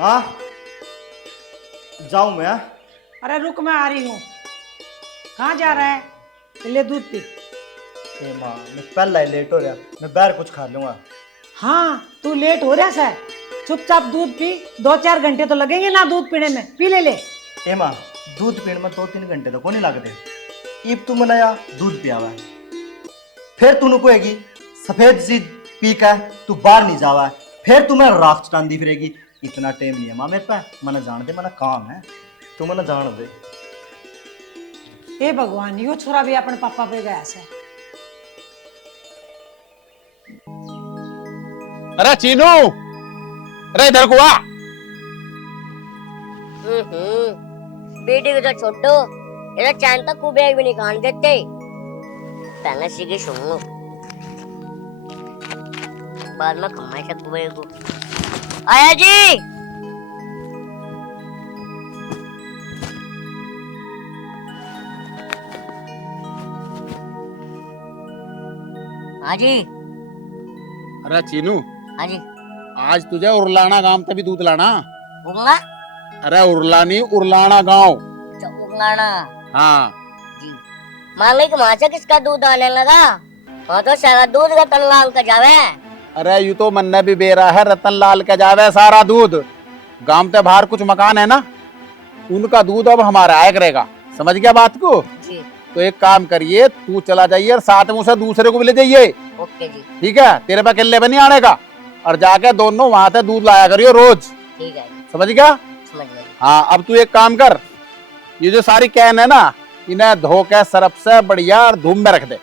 माँ जाऊं मैं? अरे रुक, मैं आ रही हूँ। कहाँ जा रहा है? ले दूध पी। ए माँ मैं पहला ही लेट हो गया, मैं बाहर कुछ खा लूंगा। हाँ तू लेट हो रहा है, चुपचाप दूध पी। 2-4 घंटे तो लगेंगे ना दूध पीने में, पी ले ले। ए माँ दूध पीने में 2-3 घंटे तो को नहीं लगते। ईब तू मनाया दूध पियावा है, फिर तू कहेगी सफेद सी पी का तू बाहर नहीं जावा है, फिर तू मैं राख चटांदी फिरेगी। इतना टाइम नहीं है माँ मेरे पे, मना जान दे, मना काम है, तू मना जान दे। हे भगवान, यो छोरा भी अपने पापा पे गया से। अरे चीनू, अरे इधर को आ। बेटी को तो छोटो ये चैन तक को बैग भी नहीं खान देते। पहले सीखे सुनो, बाद में कमाई से कुबे को आया जी। हाँ जी। अरे चीनू, हाँ जी। आज तुझे उरलाना गांव तभी दूध लाना। उंगला? अरे उरलानी उरलाना गांव। उंगलाना? हाँ जी। मालिक वहाँ से किसका दूध आने लगा? वहाँ तो सारा दूध रतन लाल का जावे। अरे यू तो मन ने भी बेरा है, रतन लाल का जावे सारा दूध। गांव के बाहर कुछ मकान है ना, उनका दूध अब हमारा आया करेगा। समझ गया बात को? जी। तो एक काम करिए, तू चला जाइए और साथ में उसे दूसरे को भी ले जाइए। ओके जी। ठीक है, तेरे पे अकेले पे नहीं आने का। और जाके दोनों वहां से दूध लाया करियो रोज। ठीक है। समझ गया? समझ गया। हाँ अब तू एक काम कर, ये जो सारी कैन है ना, इन्हें धो के सरफ से बढ़िया और धूम में रख दे।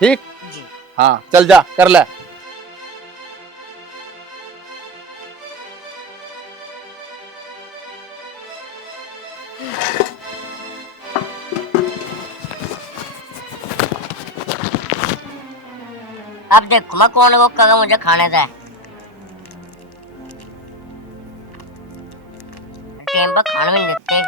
ठीक? जी। हाँ चल जा कर ले। अब देखो मैं कौन वो कगा मुझे खाने दे। टाइम पर खाने में देते।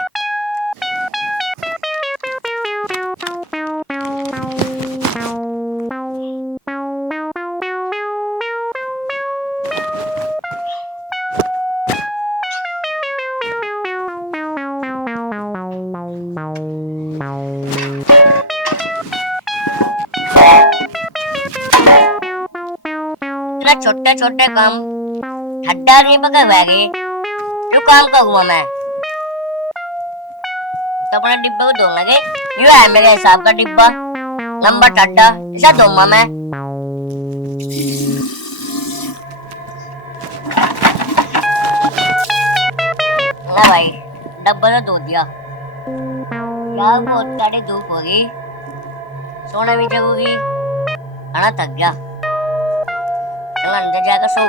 छोटे छोटे काम ठड्डा नहीं पका बैगे जो काम करूँगा मैं तो अपने डिब्बे को धोऊंगा के ये है मेरे हिसाब का डिब्बा नंबर ठड्डा इसे धोऊंगा मैं। ना भाई डब्बा तो धो दिया यार, बहुत कड़ी धूप होगी, सोना भी जगूगी, खाना थक गया, चलो अंदर जाकर सो।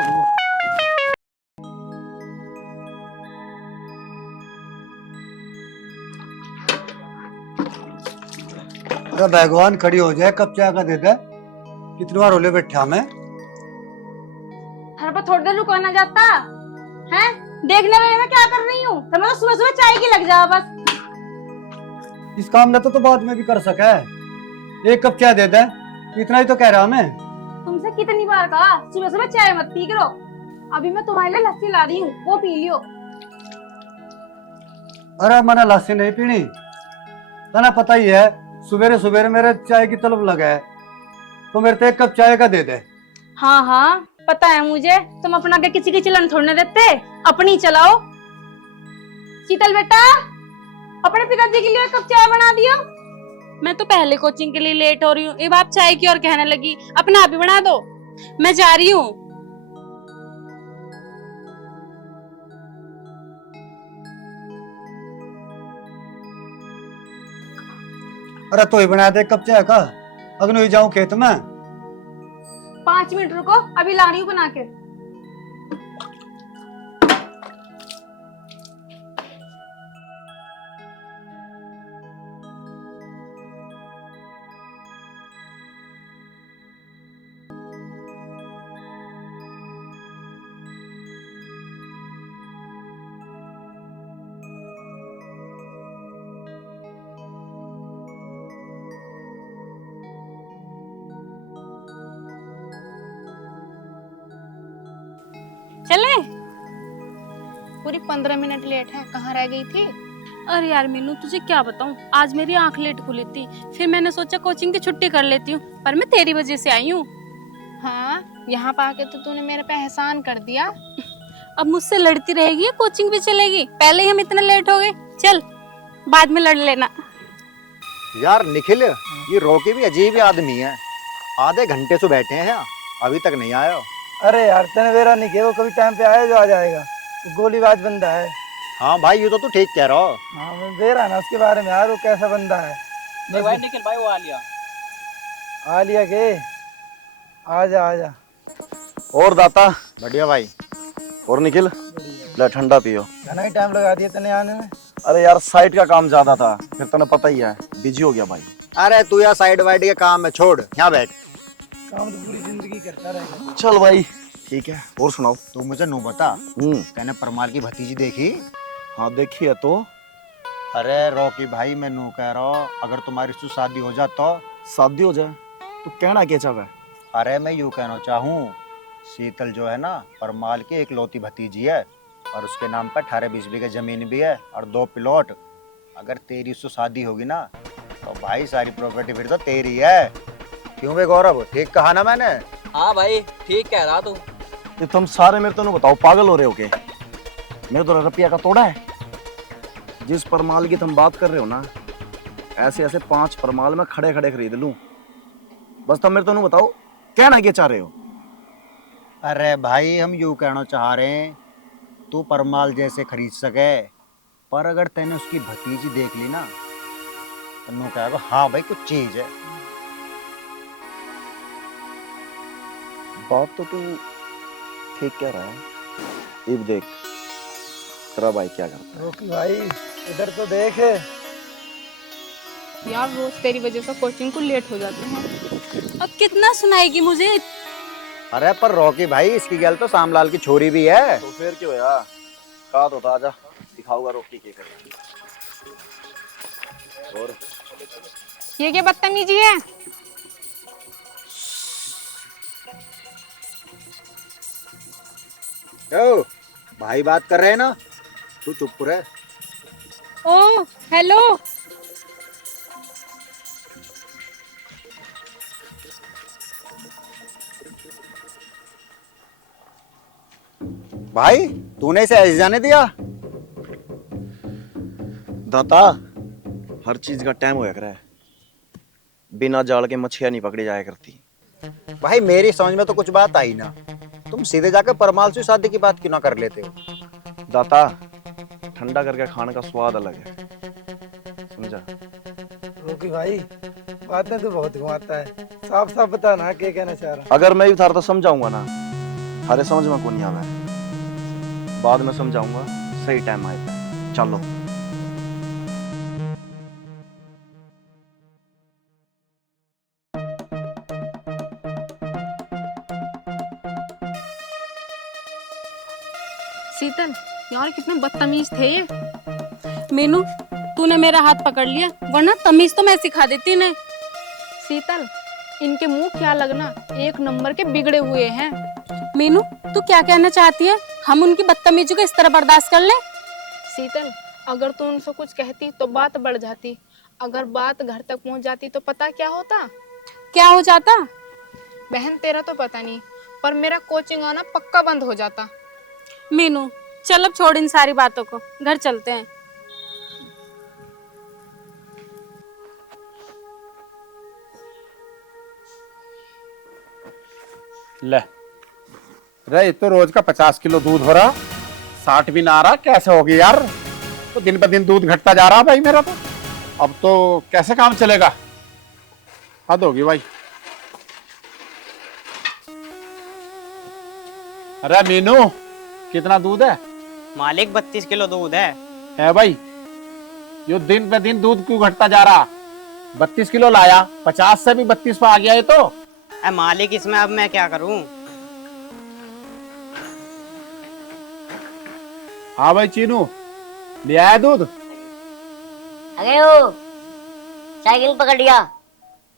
अरे भगवान खड़ी हो जाए, कब चाय का दे दे। कितनी बार होले बैठा मैं। हर पर थोड़ी देर रुको ना जाता है, देखने में मैं क्या कर रही हूँ। तो मैं तो सुबह सुबह चाय की लग जाओ बस। इस काम ने तो बाद में भी कर सका है। एक कप चाय दे दे, इतना ही तो कह रहा मैं। तुमसे कितनी बार कहा सुबह सुबह चाय मत पी करो। अभी मैं तुम्हारे लिए लस्सी ला रही हूँ, वो पी लियो। अरे मैंने लस्सी नहीं पीनी, तना पता ही है सवेरे सवेरे मेरे चाय की तलब लगा है, तो मेरे से एक कप चाय का दे दे। हाँ हाँ पता है मुझे, तुम अपना के किसी की चलन थोड़ने देते, अपनी चलाओ। शीतल बेटा, अपने पिताजी के लिए एक कप चाय बना दियो। मैं तो पहले कोचिंग के लिए लेट हो रही हूँ, अब आप चाय की और कहने लगी। अपना आप ही बना दो, मैं जा रही हूँ। अरे तो ही बना दे एक कप चाय का, अगन ही जाऊं खेत में। 5 मिनट रुको, अभी ला रही हूँ बना के। चले पूरी 15 मिनट लेट है, कहाँ रह गई थी? अरे यार मीनू, तुझे क्या बताऊं, आज मेरी आंख लेट खुली थी। फिर मैंने सोचा कोचिंग की छुट्टी कर लेती हूँ, पर मैं तेरी वजह से आई हूँ। हाँ, यहाँ पाके तो तूने मेरे पे एहसान कर दिया। अब मुझसे लड़ती रहेगी या कोचिंग भी चलेगी? पहले ही हम इतना लेट हो गए, चल बाद में लड़ लेना। यार निखिल, ये रॉकी भी अजीब ही आदमी है। आधे घंटे से बैठे हैं यहाँ, अभी तक नहीं आया। अरे यार तेने वेरा नहीं किया, वो कभी टाइम पे आया जो आ जाएगा। वो गोलीबाज बंदा है। हाँ भाई, ये तो तू ठीक कह रहा हो। हाँ मैं वेरा ना उसके बारे में यार, वो कैसा बंदा है। भाई निखिल भाई, वो आलिया आलिया के आजा आजा। और दाता? बढ़िया भाई। और निखिल, ले ठंडा पियो। घना ही टाइम लगा दिया तेने आने में। अरे यार साइट का काम ज्यादा था, फिर तने पता ही है, बिजी हो गया भाई। अरे तू यार साइड वाइड के काम में छोड़, यहाँ बैठ। काम तो पूरी जिंदगी करता रहेगा। चल भाई ठीक है, और सुनाओ। तू मुझे नू बता, तैने परमाल की भतीजी देखी? हाँ देखी है तो। अरे रॉकी भाई, मैं नू कह रहा हूँ, अगर तुम्हारी उससे शादी हो जाए तो? शादी हो जाए तो कहना क्या चाहे? अरे मैं यूँ कहना चाहूँ, शीतल जो है ना, परमाल की इकलौती भतीजी है, और उसके नाम पर 18-20 बीघे जमीन भी है और 2 प्लॉट। अगर तेरी उससे शादी होगी ना, तो भाई सारी प्रॉपर्टी फिर तो तेरी है। क्यों बे गौरव, ठीक कहा ना मैंने? हाँ भाई, ठीक कह रहा तू। ये तुम सारे मेरे तो बताओ, पागल हो रहे हो के? मेरे तो रुपया का तोड़ा है। जिस परमाल की तुम बात कर रहे हो ना, ऐसे ऐसे 5 परमाल में खड़े खड़े खरीद लूं। बस तुम मेरे तो बताओ, कहना क्या चाह रहे हो? अरे भाई, हम यूँ कहना चाह रहे हैं, तू परमाल जैसे खरीद सके, पर अगर तैने उसकी भतीजी देख ली ना, तो नू कहेगा हाँ भाई कुछ चीज है। बात तो तू ठीक कह रहा है। अब देख तेरा भाई क्या करता है। रोकी भाई इधर तो देख। यार रोज तेरी वजह से कोचिंग को लेट हो जाते हैं। अब कितना सुनाएगी मुझे? अरे पर रॉकी भाई, इसकी गल तो सामलाल की छोरी भी है। तो फिर क्यों यार, कहा तो था, आजा दिखाऊंगा रोकी के कर। और ये क्या बदतमीजी है? ओ, भाई बात कर रहे हैं ना, तू चुप रहे। ओ हेलो। भाई तूने इसे ऐसे जाने दिया? दाता, हर चीज का टाइम होया करे। बिना जाल के मछलियां नहीं पकड़ी जाया करती। भाई मेरी समझ में तो कुछ बात आई ना, तुम सीधे जाकर परमाल से शादी की बात क्यों ना कर लेते हो? दाता, ठंडा करके खाने का स्वाद अलग है, समझा? रोकी भाई बातें तो बहुत घुमाता है, साफ साफ बता ना क्या कहना चाह रहा। अगर मैं भी थारा तो समझाऊंगा ना, थारे समझ में कौन नहीं आवा है। बाद में समझाऊंगा, सही टाइम आएगा। चलो। शीतल, यार कितने बदतमीज थे ये। मीनू, तूने मेरा हाथ पकड़ लिया, वरना तमीज तो मैं सिखा देती ना। शीतल, इनके मुंह क्या लगना, एक नंबर के बिगड़े हुए हैं। मीनू, तू क्या कहना चाहती है? हम उनकी बदतमीजी को इस तरह बर्दाश्त कर लें? शीतल, अगर तू उनसे कुछ कहती तो बात बढ़ जाती, अगर बात घर तक पहुंच जाती तो पता क्या होता? क्या हो जाता? बहन तेरा तो पता नहीं, पर मेरा कोचिंग आना पक्का बंद हो जाता। मीनू चल, अब छोड़ इन सारी बातों को, घर चलते हैं। ले रे, तो रोज का 50 किलो दूध हो रहा, 60 भी ना आ रहा, कैसे होगी यार? तो दिन पर दिन दूध घटता जा रहा भाई मेरा तो। अब तो कैसे काम चलेगा? हद होगी भाई। अरे मीनू, कितना दूध है? मालिक 32 किलो दूध है भाई। यो दिन पे दिन दूध क्यों घटता जा रहा? 32 किलो लाया, 50 से भी 32 पे आ गया ये तो। मालिक, इसमें अब मैं क्या करूं? हाँ भाई चीनू, ले आया दूध? अरे ओ, साइकिल पकड़ लिया,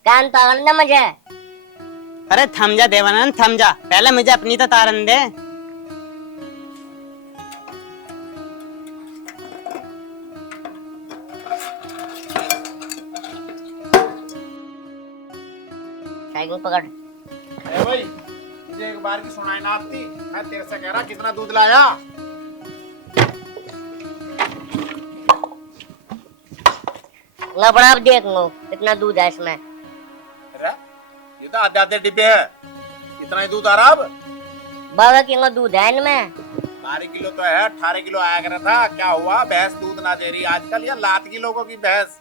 कान तारन ना मुझे। अरे थम जा देवानंद, थम जा, पहले मुझे अपनी तो तारन दे। साइकिल पकड़। ए भाई, तुझे एक बार की सुनाई ना आती? मैं तेरे से कह रहा कितना दूध लाया? ला बड़ा, अब देख लो कितना दूध है इसमें। अरे ये तो आधे आधे डिब्बे है, इतना ही दूध आ रहा अब? 12 किलो दूध है इनमें। 12 किलो तो है, 18 किलो आया करा था। क्या हुआ, भैंस दूध ना दे रही आजकल? या लात की लोगों की भैंस?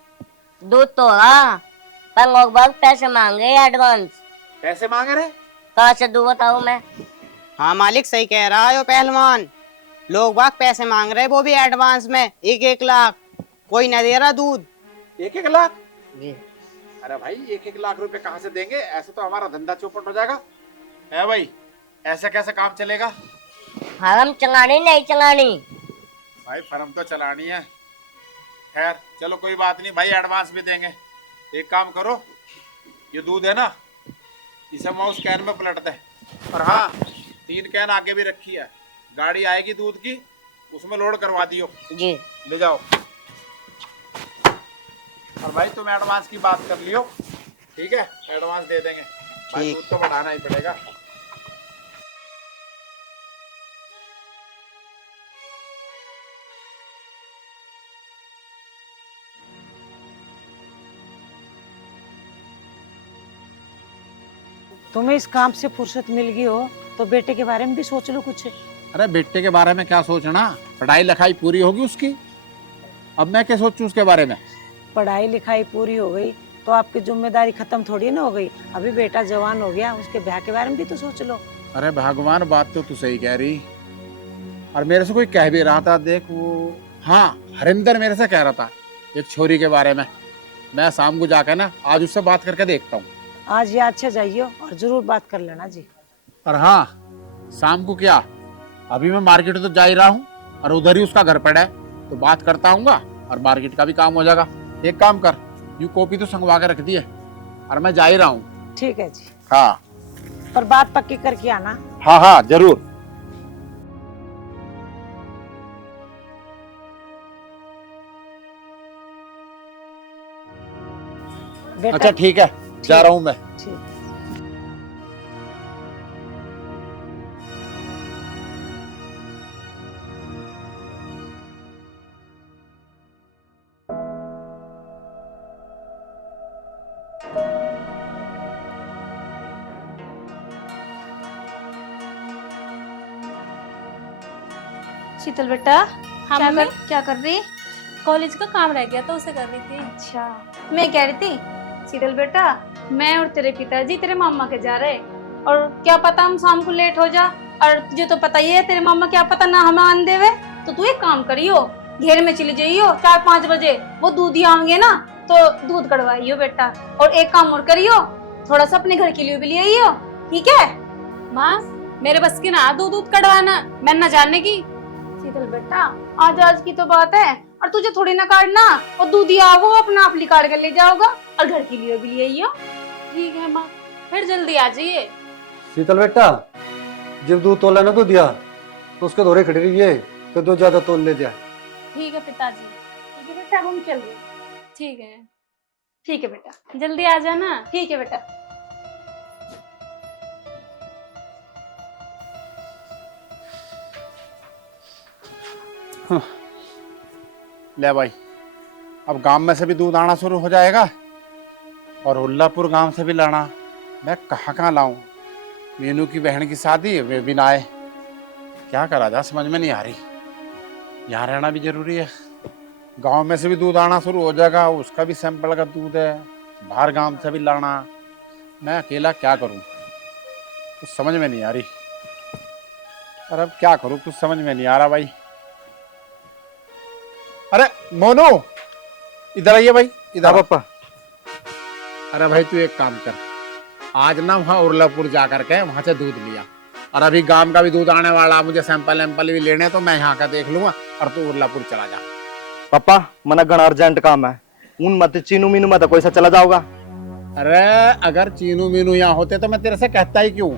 दूध तो रहा, पर लोग बाग पैसे मांगे एडवांस। पैसे मांगे रहे? कहाँ से दूँ बताऊँ मैं? हाँ मालिक सही कह रहा है वो पहलवान, लोग बाग पैसे मांग रहे, वो भी एडवांस में 1-1 लाख। कोई न दे रहा दूध। 1-1 लाख? जी। अरे भाई 1-1 लाख रुपए कहाँ से देंगे? ऐसे तो हमारा धंधा चौपट हो जाएगा। है भाई, ऐसे कैसे काम चलेगा? फर्म चलानी नहीं चलानी? भाई फर्म तो चलानी है। खैर चलो कोई बात नहीं भाई, एडवांस भी देंगे। एक काम करो, ये दूध है ना, इसे हम उस कैन में पलट दे। और हाँ, 3 कैन आगे भी रखी है, गाड़ी आएगी दूध की, उसमें लोड करवा दियो। जी। ले जाओ। और भाई तुम एडवांस की बात कर लियो, ठीक है? एडवांस दे देंगे भाई, दूध तो बढ़ाना ही पड़ेगा। तुम्हें इस काम से फुर्सत मिल गई हो तो बेटे के बारे में भी सोच लो कुछ। अरे बेटे के बारे में क्या सोचना, पढ़ाई लिखाई पूरी होगी उसकी, अब मैं क्या सोचूं उसके बारे में? पढ़ाई लिखाई पूरी हो गई तो आपकी जिम्मेदारी खत्म थोड़ी ना हो गई। अभी बेटा जवान हो गया, उसके ब्याह के बारे में भी तो सोच लो। अरे भगवान, बात तो तू सही कह रही। और मेरे से कोई कह भी रहा था, देख वो, हाँ हरिंदर मेरे से कह रहा था एक छोरी के बारे में। मैं शाम को जाकर ना आज उससे बात करके देखता हूँ। आज याद से जाइयो और जरूर बात कर लेना जी। और हाँ, शाम को क्या, अभी मैं मार्केट तो जा ही रहा हूँ और उधर ही उसका घर पड़ा है, तो बात करता हूँगा और मार्केट का भी काम हो जाएगा। एक काम कर, यू कॉपी तो संगवा के रख दी है और मैं जा ही रहा हूँ। ठीक है जी। हाँ पर बात पक्की करके आना। हाँ हाँ जरूर। बेटा अच्छा ठीक है, जा रहा हूँ मैं। ठीक। शीतल बेटा, हाँ क्या मम्मी? क्या कर रही? कॉलेज का काम रह गया था, उसे कर रही थी। अच्छा, मैं कह रही थी शीतल बेटा, मैं और तेरे पिताजी तेरे मामा के जा रहे, और क्या पता हम शाम को लेट हो जा, और तुझे तो पता ही है तेरे मामा क्या पता ना हमें आन देवे। तो तू एक काम करियो, घेर में चली जाइयो 4-5 बजे, वो दूध ही आएंगे ना तो दूध कड़वाइयो बेटा। और एक काम और करियो, थोड़ा सा अपने घर के लिए भी ले आइयो, ठीक है? माँ मेरे बस की ना दूध दूध कड़वाना, मैं न जानने की। शीतल बेटा, आज की तो बात है, और तुझे थोड़ी ना काटना, और दूध ही आओ अपना आप काट कर ले जाओगा, और घर के लिए भी ले आइयो। ठीक है माँ, फिर जल्दी आ जाइए। शीतल बेटा, जब दूध तोला ना तो दिया तो उसके दौरे खड़ी रही है, तो दो ज्यादा तोल ले दिया। ठीक है पिताजी। ठीक है बेटा, हम चल रहे। ठीक है, ठीक है बेटा, जल्दी आ जाना। ठीक है बेटा। ले भाई, अब गांव में से भी दूध आना शुरू हो जाएगा और उल्लापुर गांव से भी लाना। मैं कहाँ लाऊं? मीनू की बहन की शादी, वे भी ना आए, क्या करा जा समझ में नहीं आ रही। यहाँ रहना भी जरूरी है, गांव में से भी दूध आना शुरू हो जाएगा, उसका भी सैंपल का दूध है, बाहर गांव से भी लाना। मैं अकेला क्या करूं, कुछ समझ में नहीं आ रही। और अब क्या करूं, कुछ समझ में नहीं आ रहा भाई। अरे मोनू, इधर आइए भाई, इधर पापा। अरे भाई तू एक काम कर, आज ना वहाँ उर्लापुर जा करके वहां से दूध लिया, और अभी गांव का भी दूध आने वाला, मुझे सैंपल वैम्पल भी लेने, तो मैं यहाँ का देख लूंगा और तू उर्लापुर चला जा। पापा मना घना अर्जेंट काम है, उन मत चीनू मीनू मत कोई सा चला जाओगा। अरे अगर चीनू मीनू यहाँ होते तो मैं तेरे से कहता ही क्यों।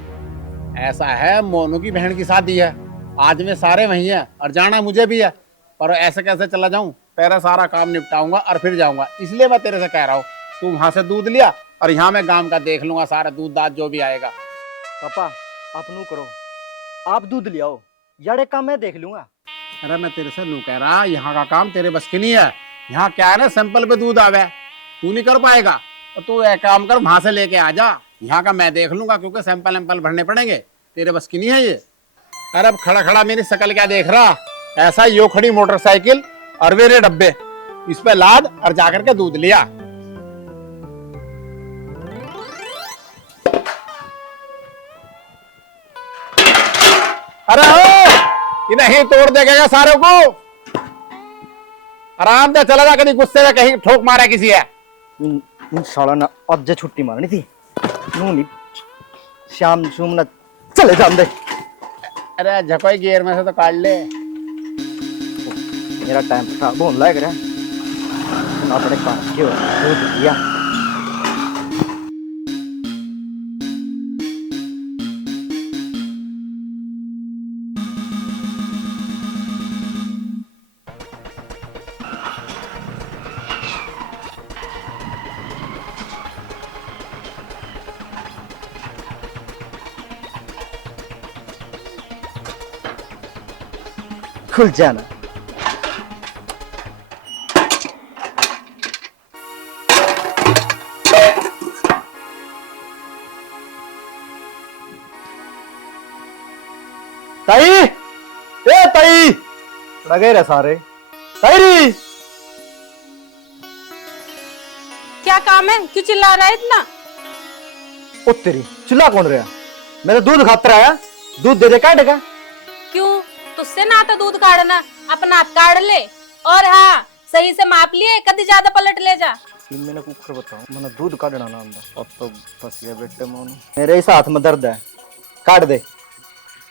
ऐसा है, मोनू की बहन की शादी है, आज में सारे वही है और जाना मुझे भी है, पर ऐसे कैसे चला जाऊं? पहले सारा काम निपटाऊंगा और फिर जाऊंगा, इसलिए मैं तेरे से कह रहा हूँ तू वहां से दूध लिया और यहाँ मैं गांव का देख लूंगा सारा दूध दाद जो भी आएगा। पापा आप नू करो, आप दूध ले आओ, यार एक काम मैं देख लूंगा। अरे मैं तेरे से नू कह रहा, यहाँ का काम तेरे बस की नहीं है। यहाँ क्या है ना, सैंपल पे दूध आवे, तू नहीं कर पाएगा तो तू एक काम कर, वहां से लेके आ जा। यहाँ का मैं देख लूंगा, क्योंकि सैंपल वैंपल भरने पड़ेंगे, तेरे बस की नहीं है ये। अरे अब खड़ा खड़ा मेरी शकल क्या देख रहा, ऐसा यो खड़ी मोटरसाइकिल और मेरे डब्बे, इस पे लाद और जाकर के दूध लिया। अरे हो नहीं तोड़ देगा सारों को, आराम से चला जा, कहीं गुस्से में कहीं ठोक मारा किसी है। साला ना अज्जे छुट्टी मारनी थी, नू नहीं शाम शुम ना चले जाम दे। अरे झकोई गियर में से तो काट ले, मेरा टाइम खराब होने लग रहा है ना, अपने काम क्यों दूध दिया। खुल जाना। ताई, ए ताई, लगे रहे सारे। ताई क्या काम है, क्यों चिल्ला रहा है इतना? ओ तेरी चिल्ला कौन रहा? मेरा दूध खातर आया, दूध दे दे काटेगा। क्यों, तुझसे ना आता दूध काटना, अपना हाथ काट ले। और हाँ, सही से माप लिए, कभी ज्यादा पलट ले जा। मैंने कुकर बताऊं, मैंने दूध काटना ना आंदा। अब तो फंस गया बेटे मोनू, मेरे इस हाथ में दर्द है, काट दे।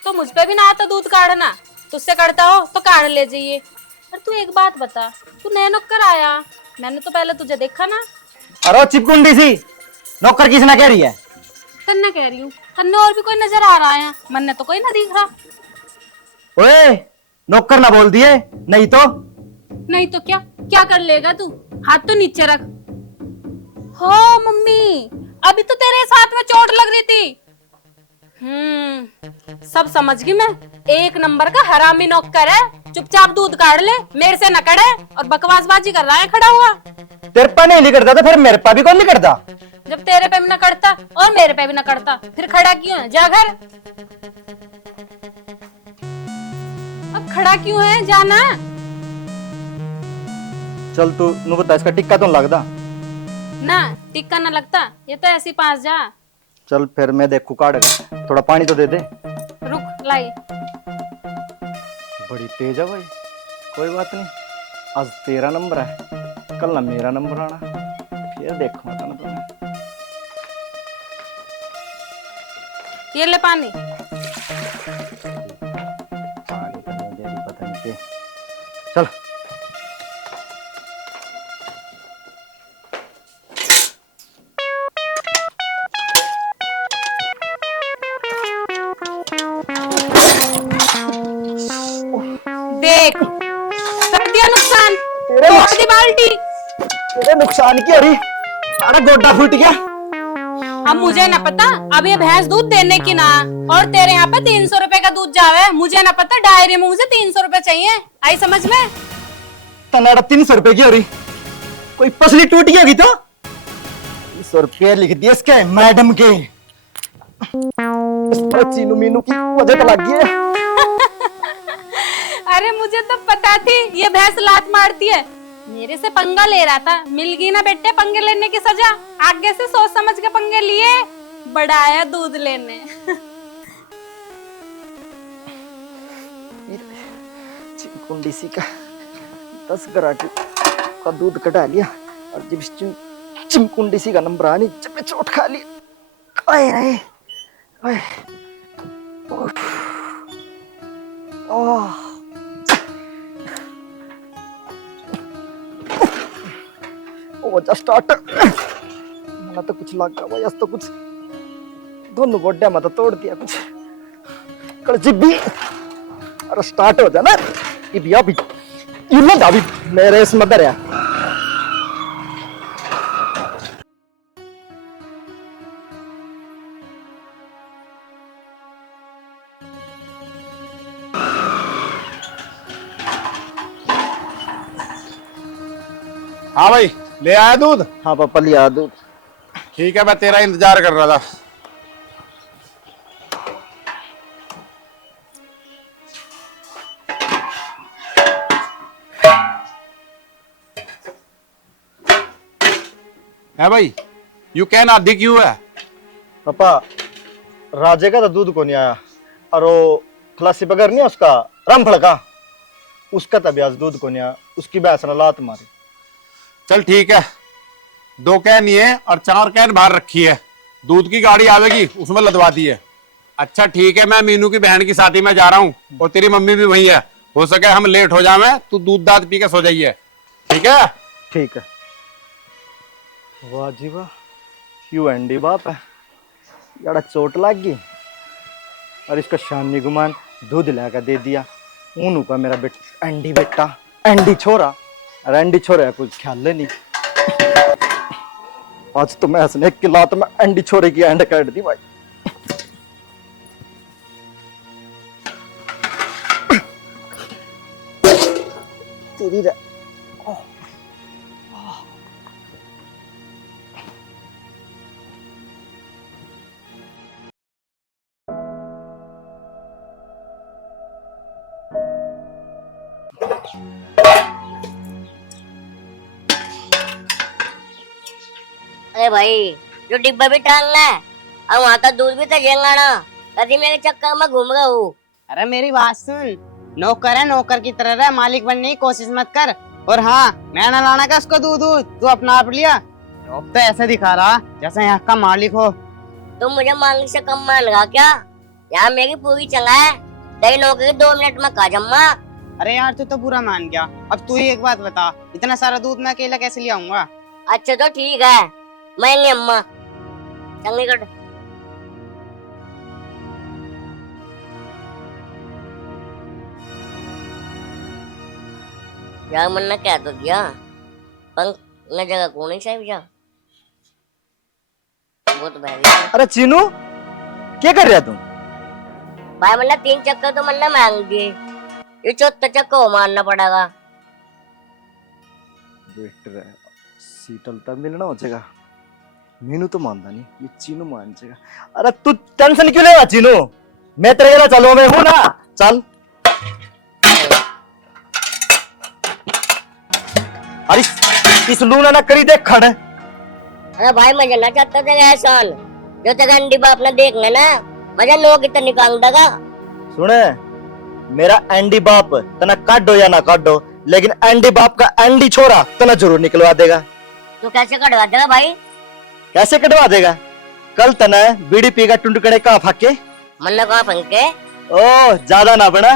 तो मुझ पे भी ना आता दूध काटना, तुझसे करता हो तो काट ले जाइए। और तू एक बात बता, तू नया नौकर आया, मैंने तो पहले तुझे देखा ना। अरे चिपकुंडी सी नौकर किसने कह रही है? कन्ना कह रही हूँ, कन्ने और भी कोई नजर आ रहा है, मन तो कोई ना दिख रहा। ओए नौकर ना बोल दिए, नहीं तो क्या क्या कर लेगा तू? हाथ तो नीचे रख। हो मम्मी, अभी तो तेरे साथ में चोट लग रही थी। सब समझ गई मैं, एक नंबर का हरामी नौकर है। चुपचाप दूध काट ले, मेरे से न कड़े और बकवासबाजी कर रहा है खड़ा हुआ। तेरे पे नहीं करता तो फिर मेरे पे भी कौन नहीं करता? जब तेरे पे भी न करता और मेरे पे भी न करता, फिर खड़ा क्यों है? जा घर। अब खड़ा क्यों है? जाना। चल तू नु बता, इसका टिक्का तो लगदा ना? टिक्का न लगता, ये तो ऐसी पास जा। चल फिर मैं देखू काटेगा, थोड़ा पानी तो दे दे। रुक लाई। बड़ी तेज है भाई, कोई बात नहीं, आज तेरा नंबर है, कल ना मेरा नंबर आना, फिर देखूंगा ना तुम्हें। ये ले पानी। पानी तो नहीं दे रही, पता नहीं क्या। चल देख, कर दिया नुकसान, तोड़ दी बाल्टी। तेरे नुकसान की हो रही, अरे गोड्डा फूट गया। अब मुझे ना पता, अब ये भैंस दूध देने की ना, और तेरे यहाँ पे 300 रुपए का दूध जावे, मुझे ना पता, डायरी में मुझे 300 रुपए चाहिए। आई समझ में? तनाड़ा 300 रुपए की हो रही, कोई पसली टूट गई होगी तो 300 रुपये लिख दिए इसके मैडम के। इस पर चीनू मीनू की वजह तो लग गई है। अरे मुझे तो पता थी ये भैंस लात मारती है, मेरे से पंगा ले रहा था। मिल गई ना बेटे पंगे लेने की सजा, आगे से सोच समझ के पंगे लिए, बड़ा आया दूध लेने। चिमकुंडी सी का 10 ग्राम का दूध कटा लिया, और जब इस चिमकुंडी सी का नंबर आनी, जब मैं चोट खा ली। आए रे आए, वजह स्टार्ट मैंने तो कुछ लगा भाई, आज तो कुछ दोनों गोड्या में तो तोड़ दिया कुछ कल जिब्बी। अरे स्टार्ट हो जाना इभी, अभी अभी मेरे इसमें दर है। हाँ भाई, ले आया दूध? हाँ पापा लिया दूध। ठीक है, मैं तेरा इंतजार कर रहा था। है भाई, यू कहना आधी क्यों है? पापा राजे का तो दूध को नहीं आया, और वो खलासी बगर नहीं है उसका रामफल का, उसका तभी आज दूध को नहीं आया, उसकी भैंस ने लात मारी। चल ठीक है, 2 कैन ये और 4 कैन बाहर रखी है, दूध की गाड़ी आवेगी उसमें लदवा दी है। अच्छा ठीक है, मैं मीनू की बहन की शादी में जा रहा हूँ और तेरी मम्मी भी वही है, हो सके हम लेट हो जावे, तू दूध दाद पी के सो जाइए, ठीक है? ठीक है। वाह जी वाह, यू एंडी बाप है, यार चोट लग गई और इसका शानी गुमान दूध लाकर दे दिया। ऊनू का मेरा एंडी बेटा, एंडी छोरा, और एंडी छोरा कुछ ख्याल नहीं। आज तो मैं हंसने की लात में एंडी छोरे की एंड काट दी भाई। तेरी रे। अरे भाई, जो डिब्बा भी टांगना है और वहाँ का दूध भी कजेंगा ना, कभी मेरे चक्कर में घूम रहा हूँ। अरे मेरी बात सुन, नौकर है, नौकर की तरह रह, मालिक बनने की कोशिश मत कर। और हाँ, मैं ना लाना का उसको दूध दूध, तू अपना आप लिया। अब तो ऐसे दिखा रहा जैसे यहाँ का मालिक हो। तुम मुझे मांगने से कम मान रहा क्या? यहाँ मेरी पूरी चंगा है, तेरी नौकरी 2 मिनट में खा जम्मा। अरे यार तू तो बुरा मान गया। अब तू ही एक बात बता, इतना सारा दूध मैं अकेला कैसे ले आऊंगा? अच्छा तो ठीक है, मैं नहीं अम्मा चंगी कट। यार मन ने क्या तो दिया, पंख न जगह को नहीं चाहिए जा। वो तो भाई, अरे चीनू क्या कर रहा तुम? भाई मन 3 चक्कर तो मन ने मांग दिए, ये 4था चक्कर वो मारना पड़ेगा। बेटर सीटल तब मिलना हो जाएगा। मीनू तो मानता नहीं, ये चीनू मान जाएगा। अरे तू टेंशन क्यों लेगा चीनू, मैं तेरे जरा चलो मैं हूं ना, चल। अरे इस लूना ना करी देख खड़। अरे भाई मैं जानना चाहता था एहसान, जो तक अंडी बाप ने देख लेना मजा नो कितना निकाल देगा। सुने, मेरा एंडी बाप तना काटो या ना काटो, लेकिन एंडी बाप का एंडी छोरा तना जरूर निकलवा देगा। तो कैसे कटवा देगा भाई? कैसे कटवा देगा? कल तना बीड़ी पीगा टुंडकड़े का फाके मन ने कहा फंके। ओ ज्यादा ना बना,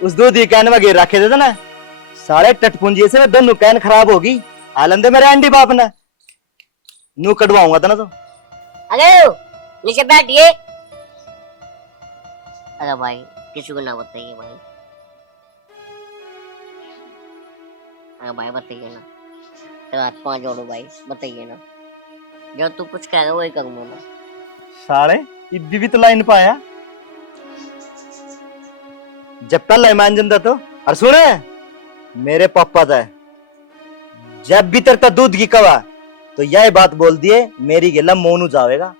उस दूध ही कैन में गिर रखे थे ना, सारे टटपुंजी से दोनों कैन खराब होगी। आलंदे मेरे एंडी बाप ने नू कटवाऊंगा था ना। तो अरे नीचे बैठिए। अरे भाई किसी को ना बताइए भाई। अरे भाई बताइए ना, तेरा हाथ पांव जोड़ो भाई, बताइए ना, जो तू कुछ कहेगा वही करूंगा मैं। सारे इब्बी भी तो लाइन पाया जब तक लाइन जंदा तो। और सुने, मेरे पापा था जब भी तेरे दूध की कवा तो यही बात बोल दिए, मेरी गेला मोनू जावेगा।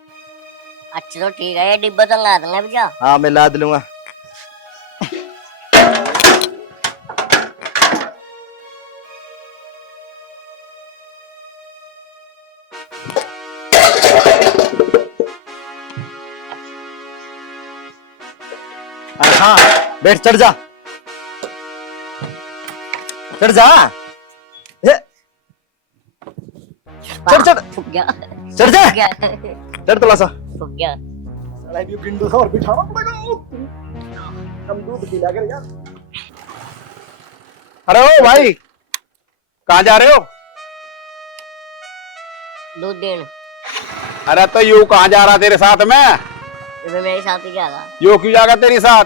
अच्छा तो ठीक है, ये डिब्बा तो ला दूंगा भैया। हाँ मैं लाद लूंगा। अरे हाँ बैठ, चढ़ जा, चढ़ जा, चढ़ चढ़ फूक गया, चढ़ जा, फूक गया, चढ़ थोड़ा सा। फूक गया। साला भी गिंडू सा और बिठाना पड़ेगा, हम दूध पिला कर यार। अरे ओ भाई, कहाँ जा रहे हो? दूध देने। अरे तो यू कहाँ जा रहा तेरे साथ में? ये मेरे साथ ही क्या था? यू क्यों जाएगा तेरे साथ?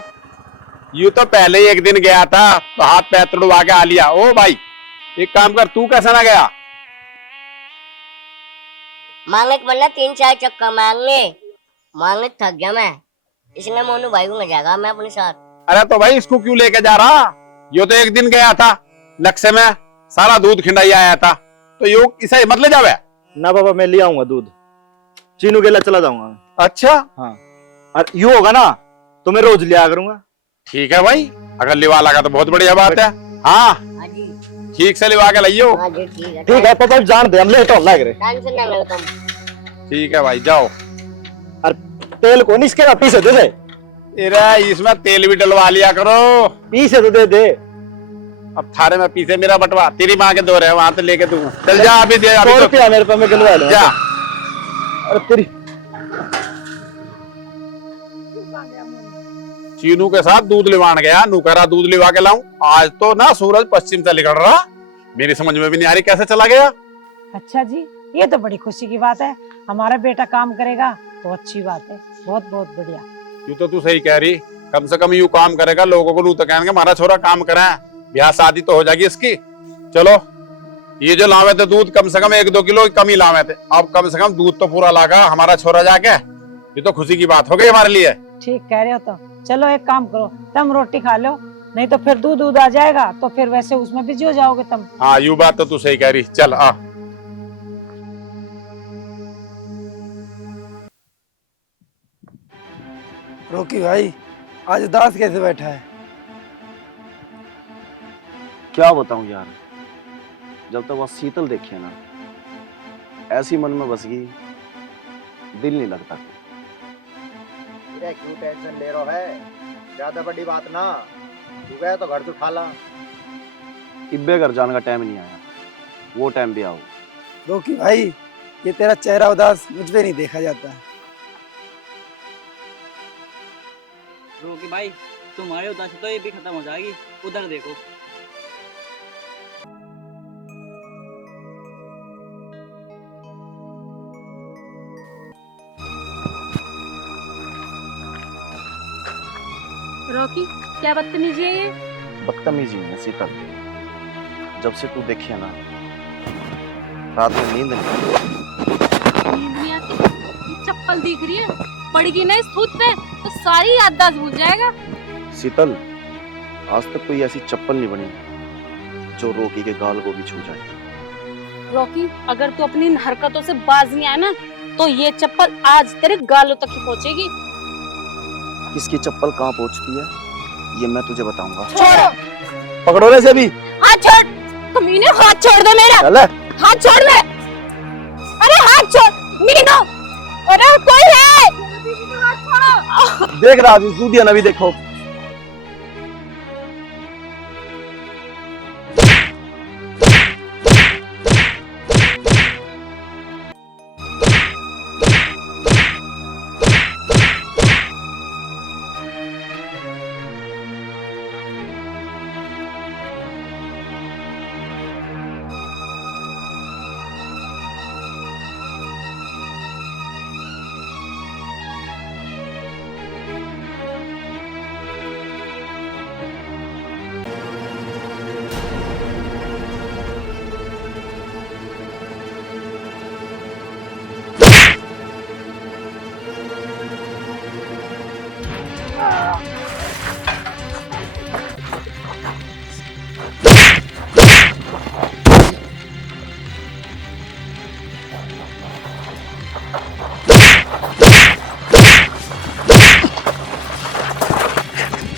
यू तो पहले ही एक दिन गया था तो हाथ पैर तुड़वा के आ लिया। ओ भाई एक काम कर, तू कैसे ना गया? मांगे के बनना 3-4 चक्कर मांगने थक गया मैं, इसलिए मोनू भाई को ले जाएगा मैं अपने साथ। अरे तो भाई इसको क्यों लेके जा रहा? यो तो एक दिन गया था, नक्शे में सारा दूध खिंडाई आया था, तो यो इसे मत ले जावे। ना बाबा, मैं ले आऊंगा दूध, चीनू के लिए चला जाऊंगा। अच्छा हाँ, और यू होगा ना तो मैं रोज लिया करूंगा। ठीक है भाई, अगर लिवा लगा तो बहुत बढ़िया बात है। हाँ हाँ जी ठीक से लिवा के लाइयो। हाँ जी ठीक है। ठीक है पापा, जान दे, हम लेट हो लग रहे। टेंशन ना लो तुम। ठीक है भाई जाओ। और तेल को नहीं इसके पीछे दे दे, अरे इसमें तेल भी डलवा लिया करो। पीछे तो दे दे। अब थारे में पीछे मेरा बटवा, तेरी माँ के दो रहे वहां तो लेके दूंगा। चल जा अभी दे, 100 अभी तो रुपया मेरे पास, मैं गिनवा लूंगा। जा। अरे तेरी चीनू के साथ दूध लिवान गया, नूकरा दूध लिवा के लाऊं। आज तो ना सूरज पश्चिम से निकल रहा, मेरी समझ में भी नहीं आ रही कैसे चला गया। अच्छा जी, ये तो बड़ी खुशी की बात है। हमारा बेटा काम करेगा तो अच्छी बात है, बहुत बहुत बढ़िया। यूं तो तू सही कह रही, कम से कम यूं काम करेगा, लोगों को नू तो कहेंगे हमारा छोरा काम करे, ब्याह शादी तो हो जाएगी इसकी। चलो ये जो लावे थे दूध, कम से कम 1-2 किलो कम ही लावे थे, अब कम से कम दूध तो पूरा लागा हमारा छोरा जाके। ये तो खुशी की बात हो गई हमारे लिए। ठीक कह रहे हो। तो चलो एक काम करो, तुम रोटी खा लो, नहीं तो फिर दूध आ जाएगा तो फिर वैसे उसमें बिजी हो जाओगे तुम। हाँ यूं बात तो तू सही कह रही। चल आ। रोकी भाई, आज उदास कैसे बैठा है? क्या बताऊं यार, जब तक वह शीतल देखी है ना, ऐसी मन में बस गई, दिल नहीं लगता। क्यों टेंशन ले रहा है? ज्यादा बड़ी बात ना, तू गया तो घर तो उठा ला। इब्बे घर जाने का टाइम नहीं आया, वो टाइम भी आओ। रोकी भाई, ये तेरा चेहरा उदास मुझ पे नहीं देखा जाता। रोकी भाई, तुम्हारे उदासी तो ये भी खत्म हो जाएगी, उधर देखो। रॉकी, क्या बदतमीजी है ये? बदतमीजी है शीतल, जब से तू देखी है ना, रात में नींद नहीं आती। नींद नहीं आती? ये चप्पल दिख रही है, पड़गी ना इस थूत पे तो सारी याददाश्त भूल जाएगा। शीतल, आज तक कोई ऐसी चप्पल नहीं बनी जो रोकी के गाल को भी छू जाए। रॉकी, अगर तू अपनी इन हरकतों से बाज नहीं आया ना, तो ये चप्पल आज तेरे गालों तक ही पहुंचेगी। इसकी चप्पल कहाँ पहुंचती है ये मैं तुझे बताऊंगा। छोड़ो, पकड़ो रे से भी। हाथ छोड़, कमीने, हाथ छोड़ दो मेरा। चल हाथ छोड़ ले। अरे हाथ छोड़ मीनू, अरे कोई है? हाथ छोड़ो। देख रहा अभी दूधिया ना भी देखो।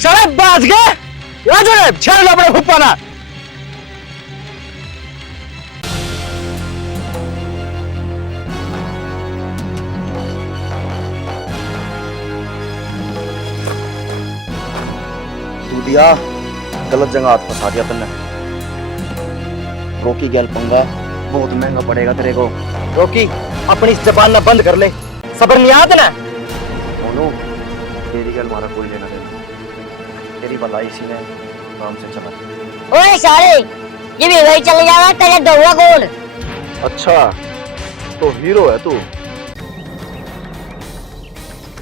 चले बाज गए, राजू छेड़ लो अपने फुप्पा ना। दूधिया, गलत जगह हाथ फंसा दिया तुमने। रोकी गैल पंगा बहुत महंगा पड़ेगा तेरे को। रोकी, अपनी जबान ना बंद कर ले, सबर नहीं आता ना। मोनू, तेरी गैल हमारा कोई लेना देना, तेरी भलाई इसी ने काम से चला। ओए साले, ये भी वही चले जाएगा, तेरे दौआ कौन? अच्छा, तो हीरो है तू।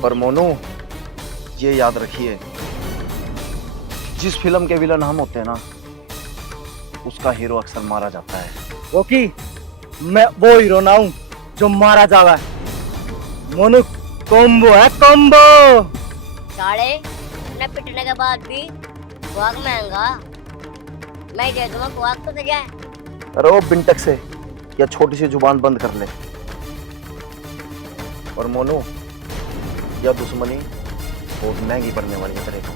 पर मोनू, ये याद रखिए, जिस फिल्म के विलन हम होते हैं ना, उसका हीरो अक्सर मारा जाता है। रोकी, मैं वो हीरो ना हूं जो मारा जावा। मोनू कॉम्बो है, कॉम्बो। साले, न पिटने के बाद भी वाक महंगा, मैं दे दूंगा वाक तो दे जाए। अरे वो बिंटक से या छोटी सी जुबान बंद कर ले। और मोनू, यह दुश्मनी बहुत महंगी पड़ने वाली है तेरे को।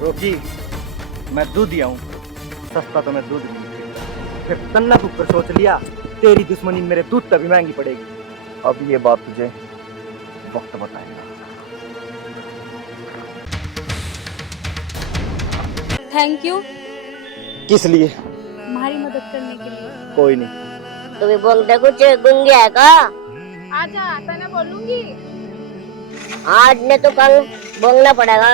रोकी, मैं दूध दिया हूँ, सस्ता तो मैं दूध नहीं खरीदता। फिर तन्ना ऊपर सोच लिया, तेरी दुश्मनी मेरे दूध तक भी महंगी पड़ेगी। अब ये बात तुझे वक्त बताएगा। थैंक यू किस लिए? हमारी मदद करने के लिए। कोई नहीं। तुम्हें बोलते कुछ गुंगे है का? आजा, तने बोलूंगी। आज ने तो कल बोलना पड़ेगा।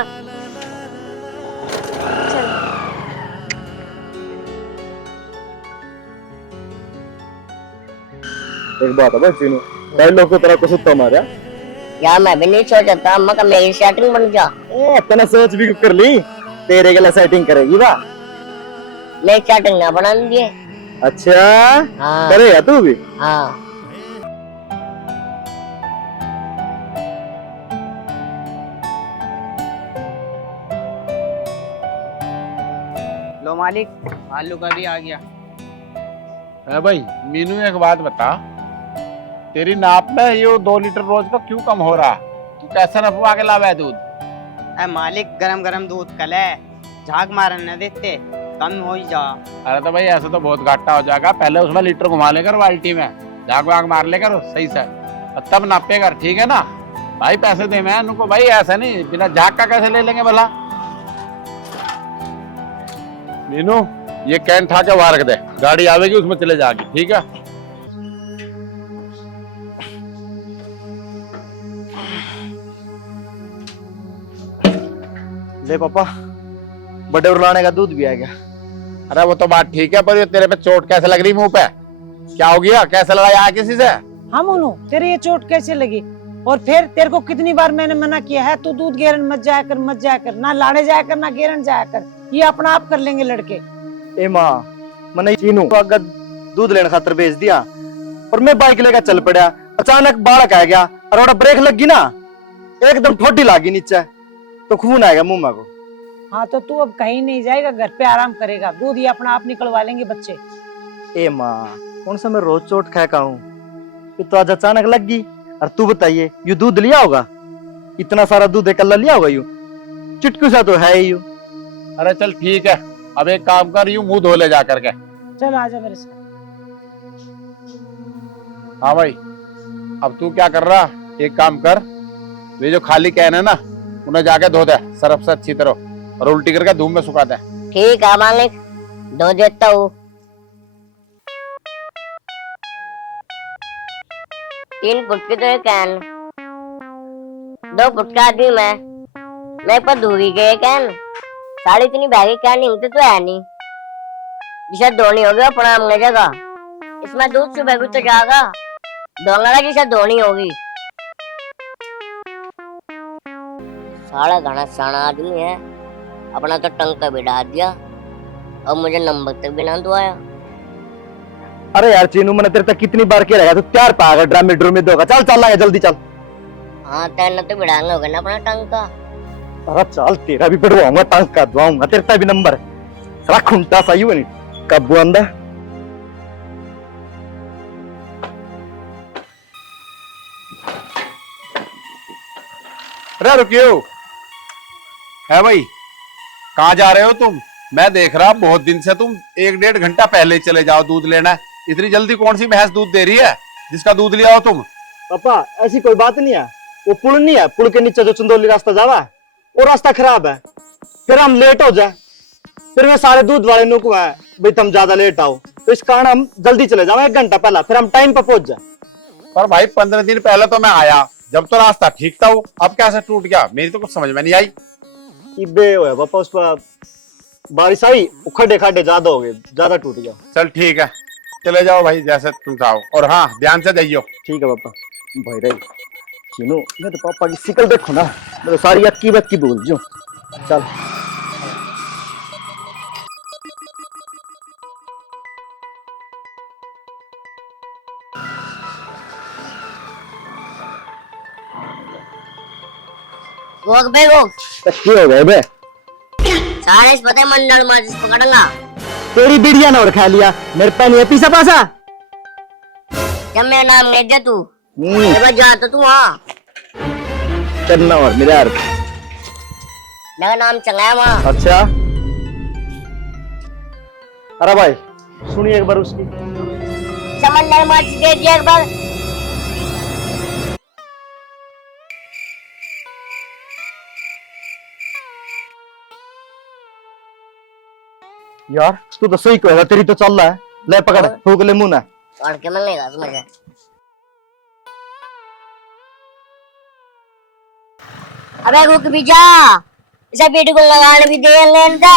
एक बात है चीनू, कई लोग को तरह को सुत्ता मारा। यार मैं भी नहीं सोचा था, अम्मा का मेरी सेटिंग बन जा। इतना सोच भी कर ली, तेरे के लिए सेटिंग करेगी बा। मैं सेटिंग ना बना दिए। अच्छा, हाँ। करेगा तू भी? हाँ। लो मालिक, आलू का भी आ गया। है भाई मीनू, एक बात बता, तेरी नाप में ये 2 लीटर रोज का क्यों कम हो रहा? तू कैसा नफवा के लावा है दूध? मालिक गरम गरम दूध कल है, झाग मारने न देते, कम हो ही जा। अरे तो भाई ऐसा तो बहुत घाटा हो जाएगा। पहले उसमें लीटर घुमा लेकर बाल्टी में, झाग वाग मार लेकर सही से, और तब नापेगा, ठीक है ना भाई? पैसे दे मैं उनको भाई, ऐसा नहीं बिना झाग का कैसे ले लेंगे भला? मीनू, ये कैन था के वहां रख दे, गाड़ी आवेगी उसमें चले जाएगी, ठीक है? ले पापा, बड़े उड़ाने का दूध भी आ गया। अरे वो तो बात ठीक है, पर ये तेरे पे चोट कैसे लग रही मुंह पे? क्या हो गया? कैसे लड़ाया किसी से? हाँ मोनू, तेरे ये चोट कैसे लगी? और फिर तेरे को कितनी बार मैंने मना किया है, तू दूध गेरन मत जाया कर, मत जाया कर, ना लाड़े जाया कर, ना गेरन जाया कर, ये अपना आप कर लेंगे लड़के। ए माँ, मैंने चीनू को अगर दूध लेने खातर भेज दिया और मैं बाइक लेकर चल पड़ा, अचानक बालक आ गया और ब्रेक लग गई ना, एकदम ठोडी लागी नीचे, तो खून आएगा मुंह में को। हाँ तो तू अब कहीं नहीं जाएगा, घर पे आराम करेगा, दूध ये अपना आप निकलवा लेंगे बच्चे। ए माँ, कौन सा मैं रोज चोट खाया का हूँ, ये तो आज अचानक लग गई। और तू बताइए, यू दूध लिया होगा? इतना सारा दूध एक अल्लाह लिया होगा? यू चुटकू सा तो है ही यू। अरे चल ठीक है, अब एक काम कर, यूं मुंह धो ले जा करके। चल आजा मेरे साथ। हाँ भाई, अब तू क्या कर रहा, एक काम कर, ये जो खाली कैन है ना, उन्हें जाके धो दे सरफ से अच्छी तरह, और उल्टी करके धूप में सुखा दे। ठीक है मालिक, धो देता हूँ। 3 फुट की तो ये कैन, 2 फुट का आदमी मैं पर दूरी गए कैन, साड़ी इतनी बैगी कैन नहीं तो है नहीं, जिसे धोनी होगी अपना हमने जगह, इसमें दूध सुबह भी तो जाएगा, धोना जिसे धोनी होगी। साड़ा घना साना आदमी है, अपना तो टंका भी डाल दिया, अब मुझे नंबर तक भी ना दुआया। अरे यार चीनू, मैंने तेरे तक कितनी बार कह रहा है, तू त्यार पाएगा ड्रामे ड्रूमे दोगा। चल चल लाएगा जल्दी चल। हाँ तेना तो बिड़ांगा होगा ना अपना टंका। अरे चल, तेरा भी बढ़वाऊंगा, टंका दुआऊंगा, तेरा भी नंबर सारा खुंटा सही हुआ नहीं कब बुआंदा। अरे रुकियो, है भाई कहाँ जा रहे हो तुम? मैं देख रहा बहुत दिन से तुम 1-1.5 घंटा पहले चले जाओ दूध लेना। इतनी जल्दी कौन सी भैंस दूध दे रही है जिसका दूध लिया हो तुम? पापा ऐसी कोई बात नहीं है, वो पुल नहीं है, पुल के नीचे जो चंदौली रास्ता जावा है, वो रास्ता खराब है, फिर हम लेट हो जाए, फिर मैं सारे दूध वाले नुक है भाई तुम ज्यादा लेट आओ, तो इस कारण हम जल्दी चले जाओ 1 घंटा पहला, फिर हम टाइम पर पहुंच जाए। पर भाई 15 दिन पहले तो मैं आया, जब तो रास्ता ठीक था, अब कैसे टूट गया? मेरी तो कुछ समझ में नहीं आई। बे हो पापा, उस पर बारिश आई, खड्डे खाड्डे ज्यादा हो गए, ज्यादा टूट गया। चल ठीक है, चले जाओ भाई जैसे तुम चाहो, और हाँ ध्यान से जाइयो। ठीक है पापा। भाई रे चीनू, मैं तो पापा की शिकल देखो ना, मैं तो सारी अक्की बक्की भूल जाऊं। चल गोग बे गोग, क्या हो गए बे? सारे इस पते मंडल में जिस पकड़ूंगा। तेरी बिड़िया ने और खा लिया, मेरे पे नहीं है पीछा पासा। जब मेरा नाम ले दे तू मैं जा तो तू हाँ चलना और मेरे यार। मेरा नाम चंगा है वहाँ। अच्छा अरे भाई सुनिए एक बार उसकी। समझ मर्च दे दिया एक बार। यार तू तो सही कहेगा, तेरी तो चल रहा है। ले पकड़ फूक ले मुंह ना। और क्या मिलेगा मुझे। अबे रुक भी जा, इसे बेटी को लगाने भी दे लेता।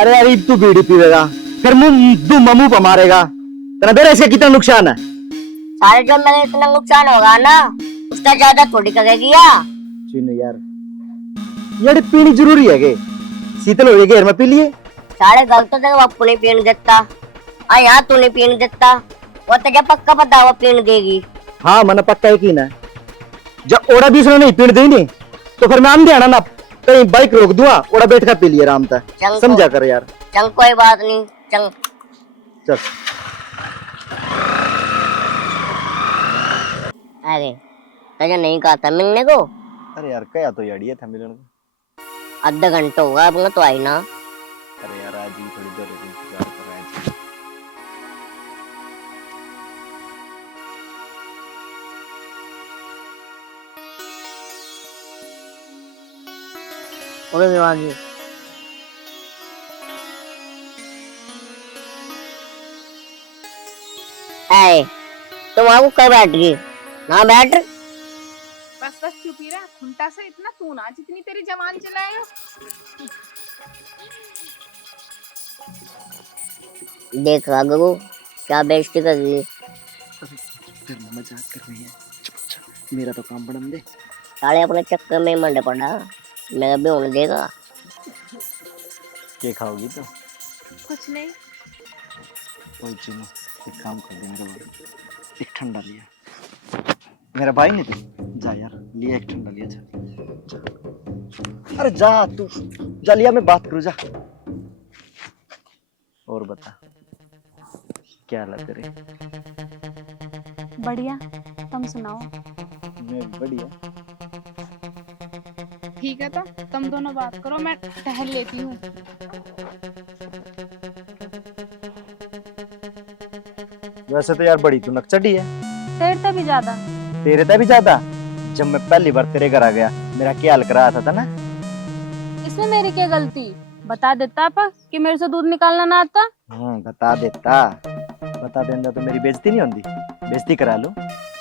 अरे यार तू बीड़ी पीएगा फिर मुंह पर मारेगा, तेरा बेरा इसका कितना नुकसान है। सारे जो मेरे इतना नुकसान होगा ना उसका ज्यादा थोड़ी करेगी यार यार पीनी जरूरी है के शीतल हो गई घर में पी लिए। सारे घर तो तेरे बापू नहीं पीने देता और यहाँ तू नहीं पीने देता, वो तुझे पक्का पता वो पीने देगी। हाँ मैंने पक्का यकीन है, जब ओड़ा भी उसने नहीं पीने दी नहीं तो फिर मैं आंधी आना ना कहीं बाइक रोक दूंगा, ओड़ा बैठ कर पी लिया आराम तक। समझा कर यार। चल कोई बात नहीं चल चल। अरे तुझे नहीं कहा था मिलने को। अरे यार क्या तो यार था मिलने को, आधा घंटा हुआ अब तो आई ना। अरे यार आज ही थोड़ी देर इंतजार कर रहा है। ओए आगे ऐ तुम आपको कब बैठ गई ना बैठ। बस बस चुप ही रह, खुंटा से इतना तू ना जितनी तेरी जवान चलाएगा। देख गगू क्या बेइज्जती कर रही है। मजाक कर रही है, चुप मेरा तो काम बढ़न दे। साले अपने चक्कर में मंडे पड़ा, मेरा भी होने देगा। क्या खाओगी तो कुछ नहीं। कोई चीनो एक काम कर दे मेरे भाई, एक ठंडा लिया मेरा भाई नहीं तू जा यार, लिया एक ठंडा लिया जा। अरे जा तू जा, लिया मैं बात करूँ जा। और बता क्या हाल है तेरे। बढ़िया, तुम सुनाओ। मैं बढ़िया। ठीक है तो तुम दोनों बात करो, मैं टहल लेती हूँ। वैसे तो यार बड़ी तू नकचढ़ी है। तेरे से भी ज्यादा। तेरे से भी ज्यादा। जब मैं पहली बार तेरे घर आ गया मेरा क्या हाल करा था ना। इसमें मेरी क्या गलती, बता देता पर कि मेरे से दूध निकालना ना आता। बता देता, बता देना तो मेरी बेइज्जती नहीं होती, बेइज्जती करा लूं।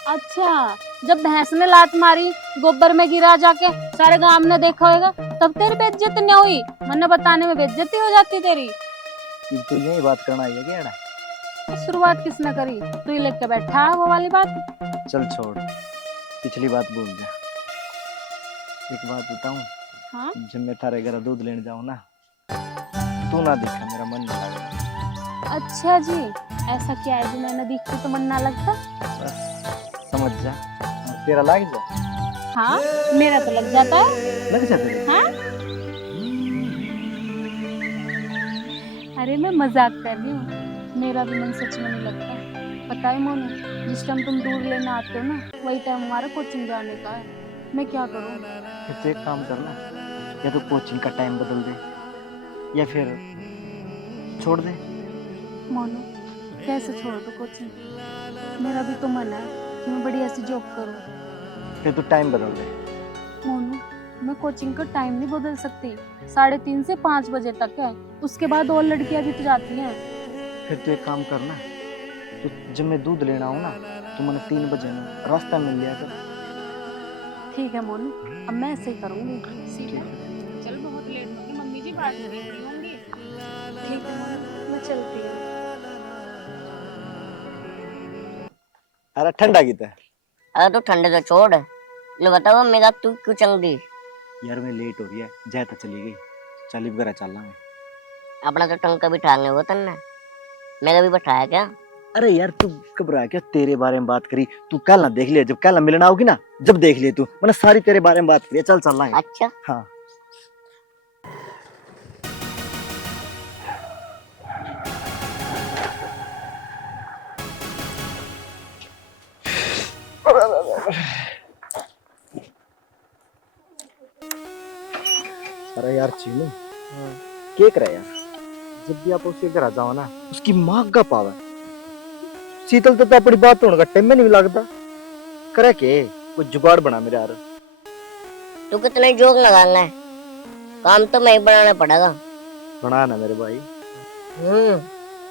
अच्छा, जब भैंस ने लात मारी गोबर में गिरा जाके सारे गांव ने देखा होगा तब तेरी बेइज्जती नहीं हुई, वरना बताने में बेइज्जती हो जाती तेरी। तू यही बात करना है क्या? तो शुरुआत किसने करी, तू ही लेके बैठा वो वाली बात। चल छोड़, पिछली बात भूल जा। एक बात बताऊं? हाँ? जब मैं थारे घर दूध लेने जाऊं ना तू ना दिखा मेरा मन नहीं लगेगा। अच्छा जी, ऐसा क्या है जो मैंने देखी तो मन ना लगता? बस समझ जा, तेरा लग जा। हाँ मेरा तो लग जाता है। लग जा तेरा? हाँ? अरे मैं मजाक कर रही हूँ, मेरा भी मन सच में नहीं लगता। पता है मोनू, जिस टाइम तुम दूध लेने आते हो ना वही टाइम हमारा कोचिंग जाने का है। मैं क्या करूँ? फिर तो एक काम करना, या तो कोचिंग का टाइम बदल दे या फिर छोड़ दे। मोनू कैसे छोड़ दो कोचिंग, मेरा भी तो मन है कि मैं बढ़िया सी जॉब करूँ। फिर तो टाइम बदल दे। मोनू मैं कोचिंग का टाइम नहीं बदल सकती, 3:30 से 5 बजे तक है, उसके बाद और लड़कियां भी तो जाती हैं। फिर तो एक काम करना, तो जब मैं दूध लेना हूँ ना तो मैंने 3 बजे में रास्ता मिल लिया कर। ठीक है मोनू, अब मैं ऐसे ही करूँगी। चल बहुत लेट होगी, मम्मी जी बात कर रही होंगी। ठीक है मोनू, मैं चलती हूँ। अरे ठंडा गीता है। अरे तो ठंडे तो छोड़, मैं बताओ मेरा तू क्यों चल दी। यार मैं लेट हो गया, जाता चली गई, चल घर चलना है। अपना तो टंका बिठाने हो तन्ने, मेरा भी बैठाया क्या? अरे यार तू घबरा क्या, तेरे बारे में बात करी तू कल ना देख लिया, जब कल ना मिलना होगी ना जब देख लिया तू, मैंने सारी तेरे बारे में बात करी। चल चलना है। अच्छा हाँ यार चीनू, क्या करे यार, जब भी आप उसके घर आ जाओ ना, उसकी माँ का पावा शीतल तो अपनी बात होने का टाइम में नहीं लगता। करे के कुछ जुगाड़ बना मेरे यार। तू कितने जोक लगाना है, काम तो मैं ही बनाना पड़ेगा। बना ना मेरे भाई।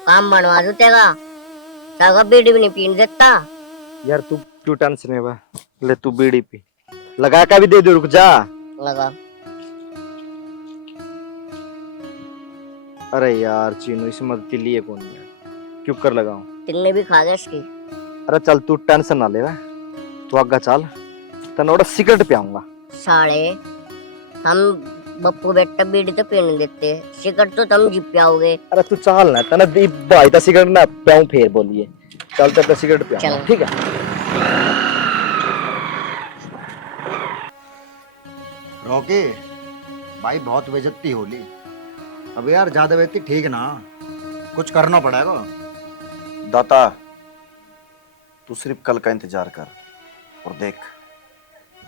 काम बनवा दो तेरा, सागा बीड़ी भी नहीं पीने देता। यार तू क्यों टेंशन है बा, ले तू बीड़ी पी, लगा का भी दे दे, रुक जा। लगा। अरे यार चीनू, इस मदद के लिए कौन यार, क्यों कर लगाऊं? तिन्ने भी खा गए इसकी। अरे चल तू टेंशन ना ले, तू आगे चल, तनोड़ा सिगरेट पियाऊंगा। साले हम बप्पू बेटा बीड़ी तो पीने देते, सिगरेट तो तुम जी पियाओगे। अरे तू चल ना, तना दी भाई ता सिगरेट ना पियाऊं, फिर बोलिए चल तो सिगरेट पियाऊंगा, ठीक है? रोके भाई, बहुत बेइज्जती होली। अब यार ज्यादा बेइज्जती ठीक ना, कुछ करना पड़ेगा। दाता, तू सिर्फ कल का इंतजार कर और देख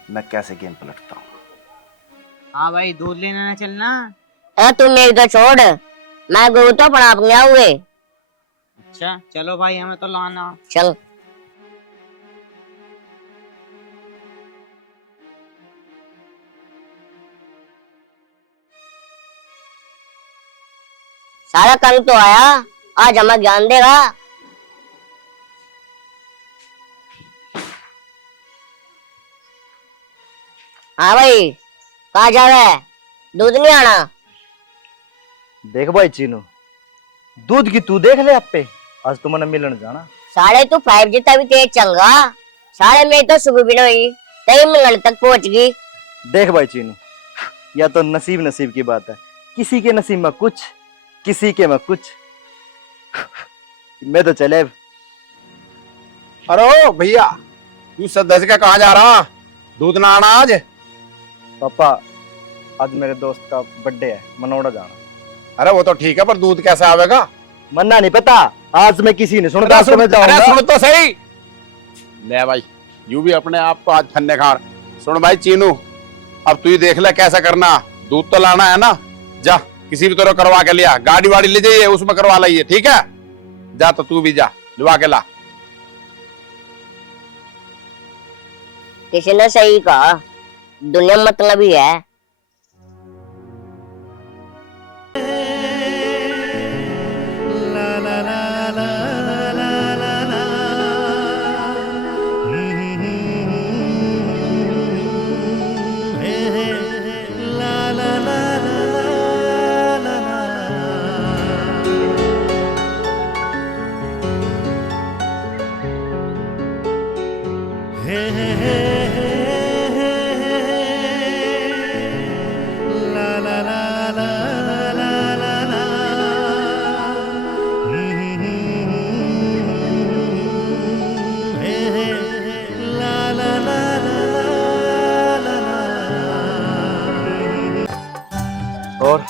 मैं कैसे गेम पलटता हूँ। हाँ भाई, दूध लेने ना चलना। तुम मेरी तो छोड़, मैं गऊ तो पड़ा आप गया हुए। अच्छा चलो भाई, हमें तो लाना। चल। सारा कल तो आया, आज हमें ज्ञान देगा। हाँ भाई, कहाँ जा रहा है? दूध नहीं आना? देख भाई चीनू, दूध की तू देख ले आप पे, आज तो मैंने मिलन जाना। साढ़े तू 5G तभी तेज चल रहा, साढ़े में तो सुबह भी नहीं, तभी मिलन तक पहुंच गई। देख भाई चीनू, या तो नसीब नसीब की बात है, किसी के नसीब में कुछ, किसी के में कुछ। मैं तो चले। अरे भैया, तू सदस्य का कहाँ जा रहा? दूध ना आना आज? पापा, आज मेरे दोस्त का बर्थडे है, मनोड़ा जाना। अरे वो तो ठीक है, पर दूध कैसे आवेगा? मन्ना नहीं पता, आज मैं किसी ने सुनता अरे तो मैं जाऊंगा। सुन तो सही। ले भाई, यू भी अपने आप को आज फन्ने खार। सुन भाई चीनू, अब तू ही देख ले कैसा करना, दूध तो लाना है ना, जा किसी भी तरह करवा के लिया, गाड़ी वाड़ी ले जाइए, उसमें करवा लाइए, ठीक है? जा तो तू भी जा, लुआ के ला। किसी ने सही कहा, दुनिया मतलब ही है। और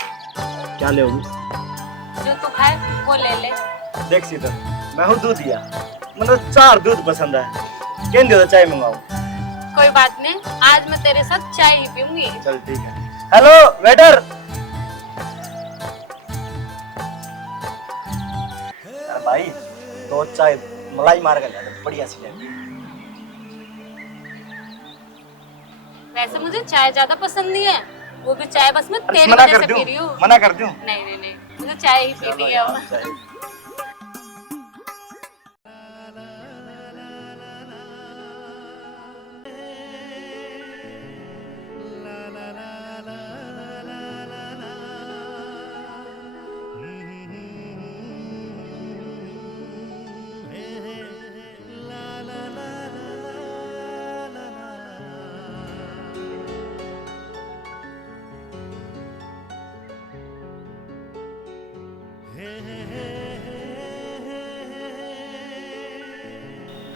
क्या लोगी? जो तू खाए वो ले ले। देख सीता, मैं हूँ दूध दिया, मतलब 4 दूध पसंद है, केन दे दो चाय मंगाओ। कोई बात नहीं, आज मैं तेरे साथ चाय ही पीऊंगी। चल ठीक है। Hello waiter. भाई 2 चाय मलाई मार कर ले, बढ़िया सी है। वैसे मुझे चाय ज्यादा पसंद नहीं है, वो भी चाय बस मैं तेरी मना वजह कर से दूं, पी रही हूँ। मना कर दूं। नहीं नहीं नहीं, मुझे चाय ही पीनी है अब।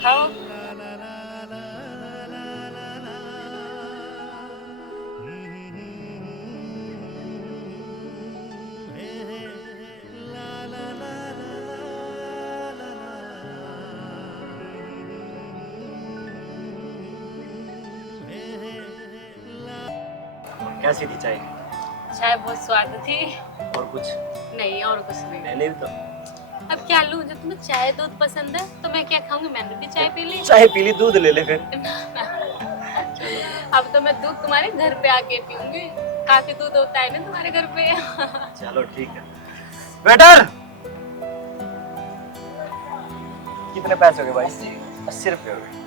खाओ। कैसी थी चाय? चाय बहुत स्वाद थी। और कुछ नहीं और कुछ नहीं। मैंने भी तो अब क्या लूं, जब तुम्हें चाय दूध पसंद है तो मैं क्या खाऊंगी, मैंने भी चाय पी ली। चाय पी ली, दूध ले ले फिर। अब तो मैं दूध तुम्हारे घर पे आके पीऊंगी, काफी दूध होता है ना तुम्हारे घर पे। चलो ठीक है। वेटर, कितने पैसे हो गए भाई? 80 रुपये हो गए।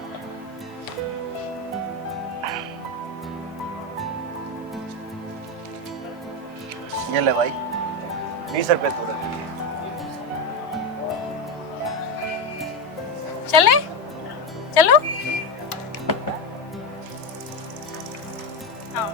ये ले भाई, 20 रुपये तू रख। चले चलो। हाँ।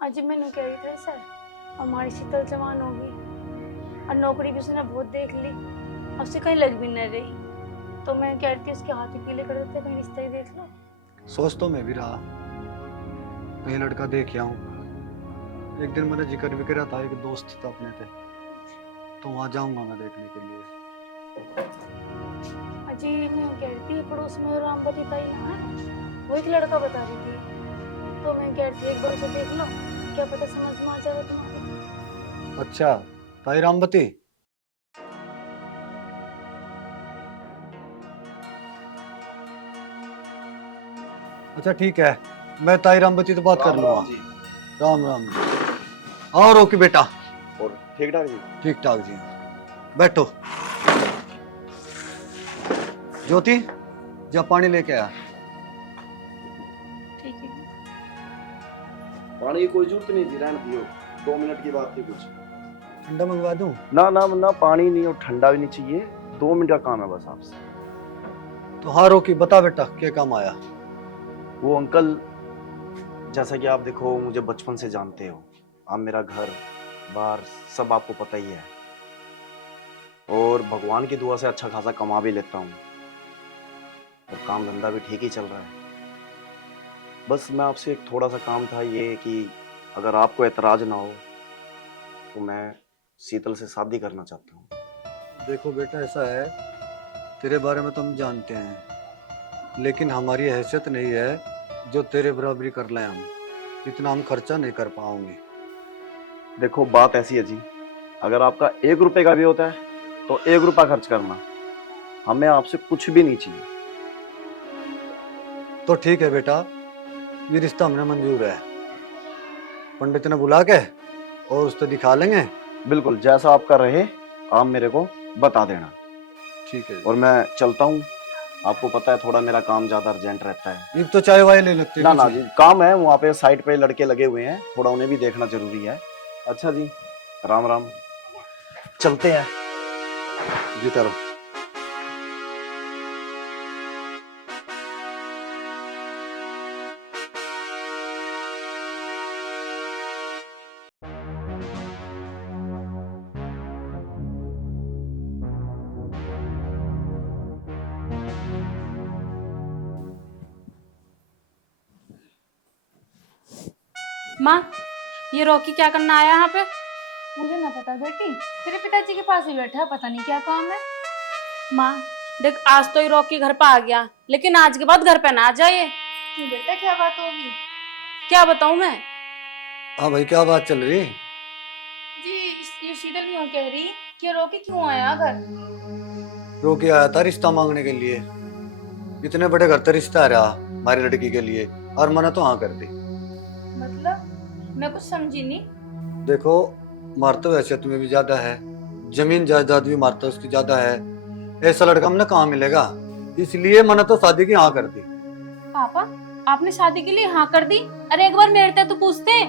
अजी मैंने कह रही थी सर, हमारी शीतल जवान होगी और नौकरी भी उसने बहुत देख ली, उससे कहीं लग भी न रही, तो मैं कह रही थी उसके हाथ ही पीले कर देते, कहीं रिश्ता ही देख लो। सोच तो मैं भी रहा, कहीं लड़का देख आऊं। एक दिन मैंने जिक्र भी करा था, एक दोस्त था अपने थे, तो वहां जाऊंगा मैं देखने के लिए। अजी मैं कह रही थी पड़ोस में रामवती ताई ना है, वो एक लड़का बता रही थी, तो मैं कह रही थी एक बार उसे देख लो, क्या पता समझ में आ जाएगा तुम्हारी। अच्छा, ताई रामवती। अच्छा ठीक है, मैं ताई रामवती से बात कर लूंगा। राम राम जी। आओ रोकी बेटा। और ठीक ठाक जी? ठीक ठाक जी, बैठो। ज्योति, जा पानी लेके आ। ठीक है। पानी की कोई जरूरत नहीं थी, रहने दियो, 2 मिनट की बात थी। कुछ ठंडा मंगवा दूं? ना ना ना, पानी नहीं और ठंडा भी नहीं चाहिए, 2 मिनट का काम है बस आपसे। तो हाँ रोकी, बता बेटा क्या काम आया? वो अंकल, जैसा कि आप देखो मुझे बचपन से जानते हो, आप मेरा घर बार सब आपको पता ही है, और भगवान की दुआ से अच्छा खासा कमा भी लेता हूँ, और काम धंधा भी ठीक ही चल रहा है। बस मैं आपसे एक थोड़ा सा काम था, ये कि अगर आपको एतराज ना हो तो मैं शीतल से शादी करना चाहता हूँ। देखो बेटा, ऐसा है, तेरे बारे में तो हम जानते हैं, लेकिन हमारी हैसियत नहीं है जो तेरे बराबरी कर लें हम, इतना हम खर्चा नहीं कर पाओगे। देखो बात ऐसी है जी, अगर आपका 1 रुपए का भी होता है तो 1 रुपया खर्च करना, हमें आपसे कुछ भी नहीं चाहिए। तो ठीक है बेटा, ये रिश्ता हमने मंजूर है, पंडित ने बुला के और उस पर दिखा लेंगे। बिल्कुल, जैसा आपका रहे आप मेरे को बता देना। ठीक है। और मैं चलता हूँ, आपको पता है थोड़ा मेरा काम ज्यादा अर्जेंट रहता है। ये तो चाय वाय ले लगते ना ना जी, काम है वहाँ पे, साइड पे लड़के लगे हुए हैं, थोड़ा उन्हें भी देखना जरूरी है। अच्छा जी, राम राम, चलते हैं। जीता रहो। माँ, ये रॉकी क्या करना आया यहाँ पे? मुझे ना पता बेटी, तेरे पिताजी के पास ही बैठा है, पता नहीं क्या काम है। माँ देख, आज तो ये रॉकी घर पे आ गया, लेकिन आज के बाद घर पे ना आ जाइए। क्यों बेटा, क्या बात होगी? क्या बताऊँ मैं? हाँ भाई, क्या बात चल रही? जी ये शीतल यूं कह रही कि रोकी क्यों आया घर। रोकी आया था रिश्ता मांगने के लिए, इतने बड़े घर का रिश्ता आ रहा हमारी लड़की के लिए, और मना तो हाँ कर दी। मतलब मैं कुछ समझी नहीं। देखो, मारते हैसियत में भी ज्यादा है, जमीन जायदाद भी मारता उसकी ज्यादा है, ऐसा लड़का हमने कहाँ मिलेगा, इसलिए मैंने तो शादी की हाँ कर दी। पापा, आपने शादी के लिए हाँ कर दी? अरे एक बार मेरे से तो पूछते।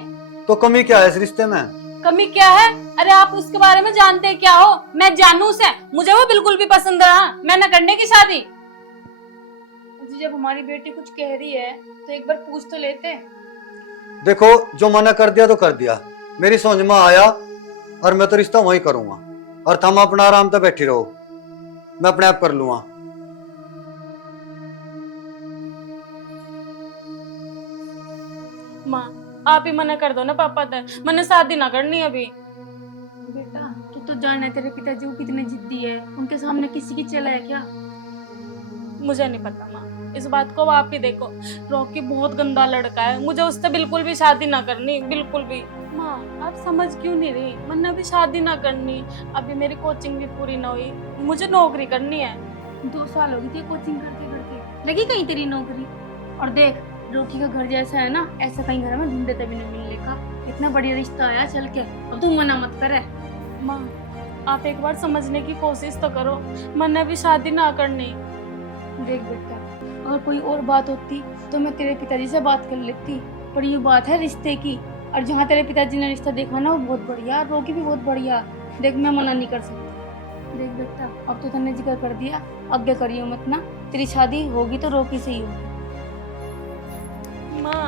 तो कमी क्या है इस रिश्ते में? कमी क्या है? अरे आप उसके बारे में जानते क्या हो? मैं जानू से, मुझे वो बिल्कुल भी पसंद रहा, मैं न करने की शादी। जब हमारी बेटी कुछ कह रही है तो एक बार पूछ तो लेते। देखो, जो मना कर दिया तो कर दिया, मेरी समझ में आया और मैं तो रिश्ता वही करूंगा, और तुम अपना आराम से बैठी रहो, मैं अपने आप कर लूंगा। माँ आप ही मना कर दो ना पापा तक, मैंने शादी ना करनी अभी। बेटा तू तो जान है तेरे पिताजी वो कितने जिद्दी है, उनके सामने किसी की चला है क्या? मुझे नहीं पता माँ, इस बात को आप ही देखो। रॉकी बहुत गंदा लड़का है, मुझे उससे बिल्कुल भी शादी ना करनी, बिल्कुल भी। माँ आप समझ क्यों नहीं रही, मैंने अभी शादी ना करनी, अभी मेरी कोचिंग भी पूरी ना हुई, मुझे नौकरी करनी है। 2 साल हो गई थी कोचिंग करते करते, लगी कहीं तेरी नौकरी? और देख रोकी का घर जैसा है ना, ऐसा कहीं घर में ढूंढते भी नहीं मिलने का, इतना बढ़िया रिश्ता आया चल के, अब तू मना मत करे। माँ आप एक बार समझने की कोशिश तो करो, मैंने अभी शादी ना करनी। देख बेटा, अगर कोई और बात होती तो मैं तेरे पिताजी से बात कर लेती, पर ये बात है रिश्ते की, और जहाँ तेरे पिताजी ने रिश्ता देखा ना वो बहुत बढ़िया, रोकी भी बहुत बढ़िया। देख मैं मना नहीं कर सकती। देख बेटा अब तो तूने जिक्र कर दिया, आगे करियो मत ना, तेरी शादी होगी तो रोकी से ही होगी। माँ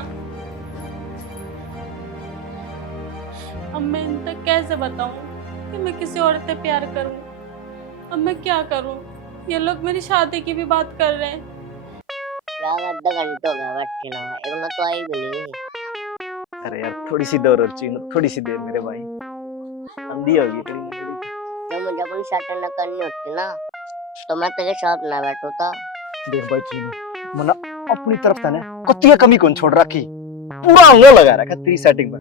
अब मैं इन तक कैसे बताऊं कि मैं किसी और से प्यार करूं? अब मैं क्या करूं? ये लोग मेरी शादी की भी बात कर रहे हैं। यार आधा घंटा हो गया बैठे ना, एवं तो आई भी नहीं। अरे यार थोड़ी सी देर और चाहिए, थोड़ी सी देर मेरे भाई, अंधी होगी कहीं ना कहीं। जब मुझे अपनी शादी न करनी होती ना तो मैं तेरे साथ ना बैठता। देख भाई चीनू, मना अपनी तरफ था ना कुत्ती कमी कौन छोड़ रखी, पूरा अंगो लगा रखा तेरी सेटिंग में।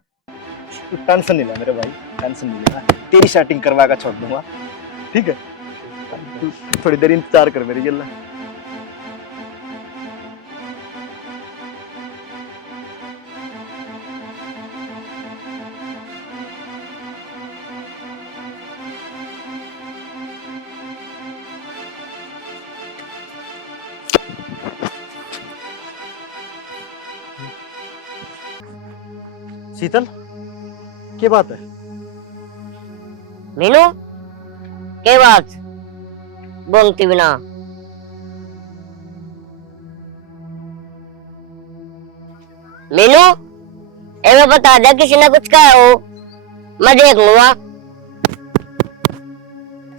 तू टेंशन नहीं ले मेरे भाई, टेंशन नहीं लेना, तेरी सेटिंग करवा कर छोड़ दूंगा, ठीक है? तू थोड़ी देर इंतजार कर मेरी, जल्ला। शीतल, क्या बात है? मीनू क्या बात बोलती बिना? मीनू ए बता दे, किसी ने कुछ कहा हो मैं देख लूंगा।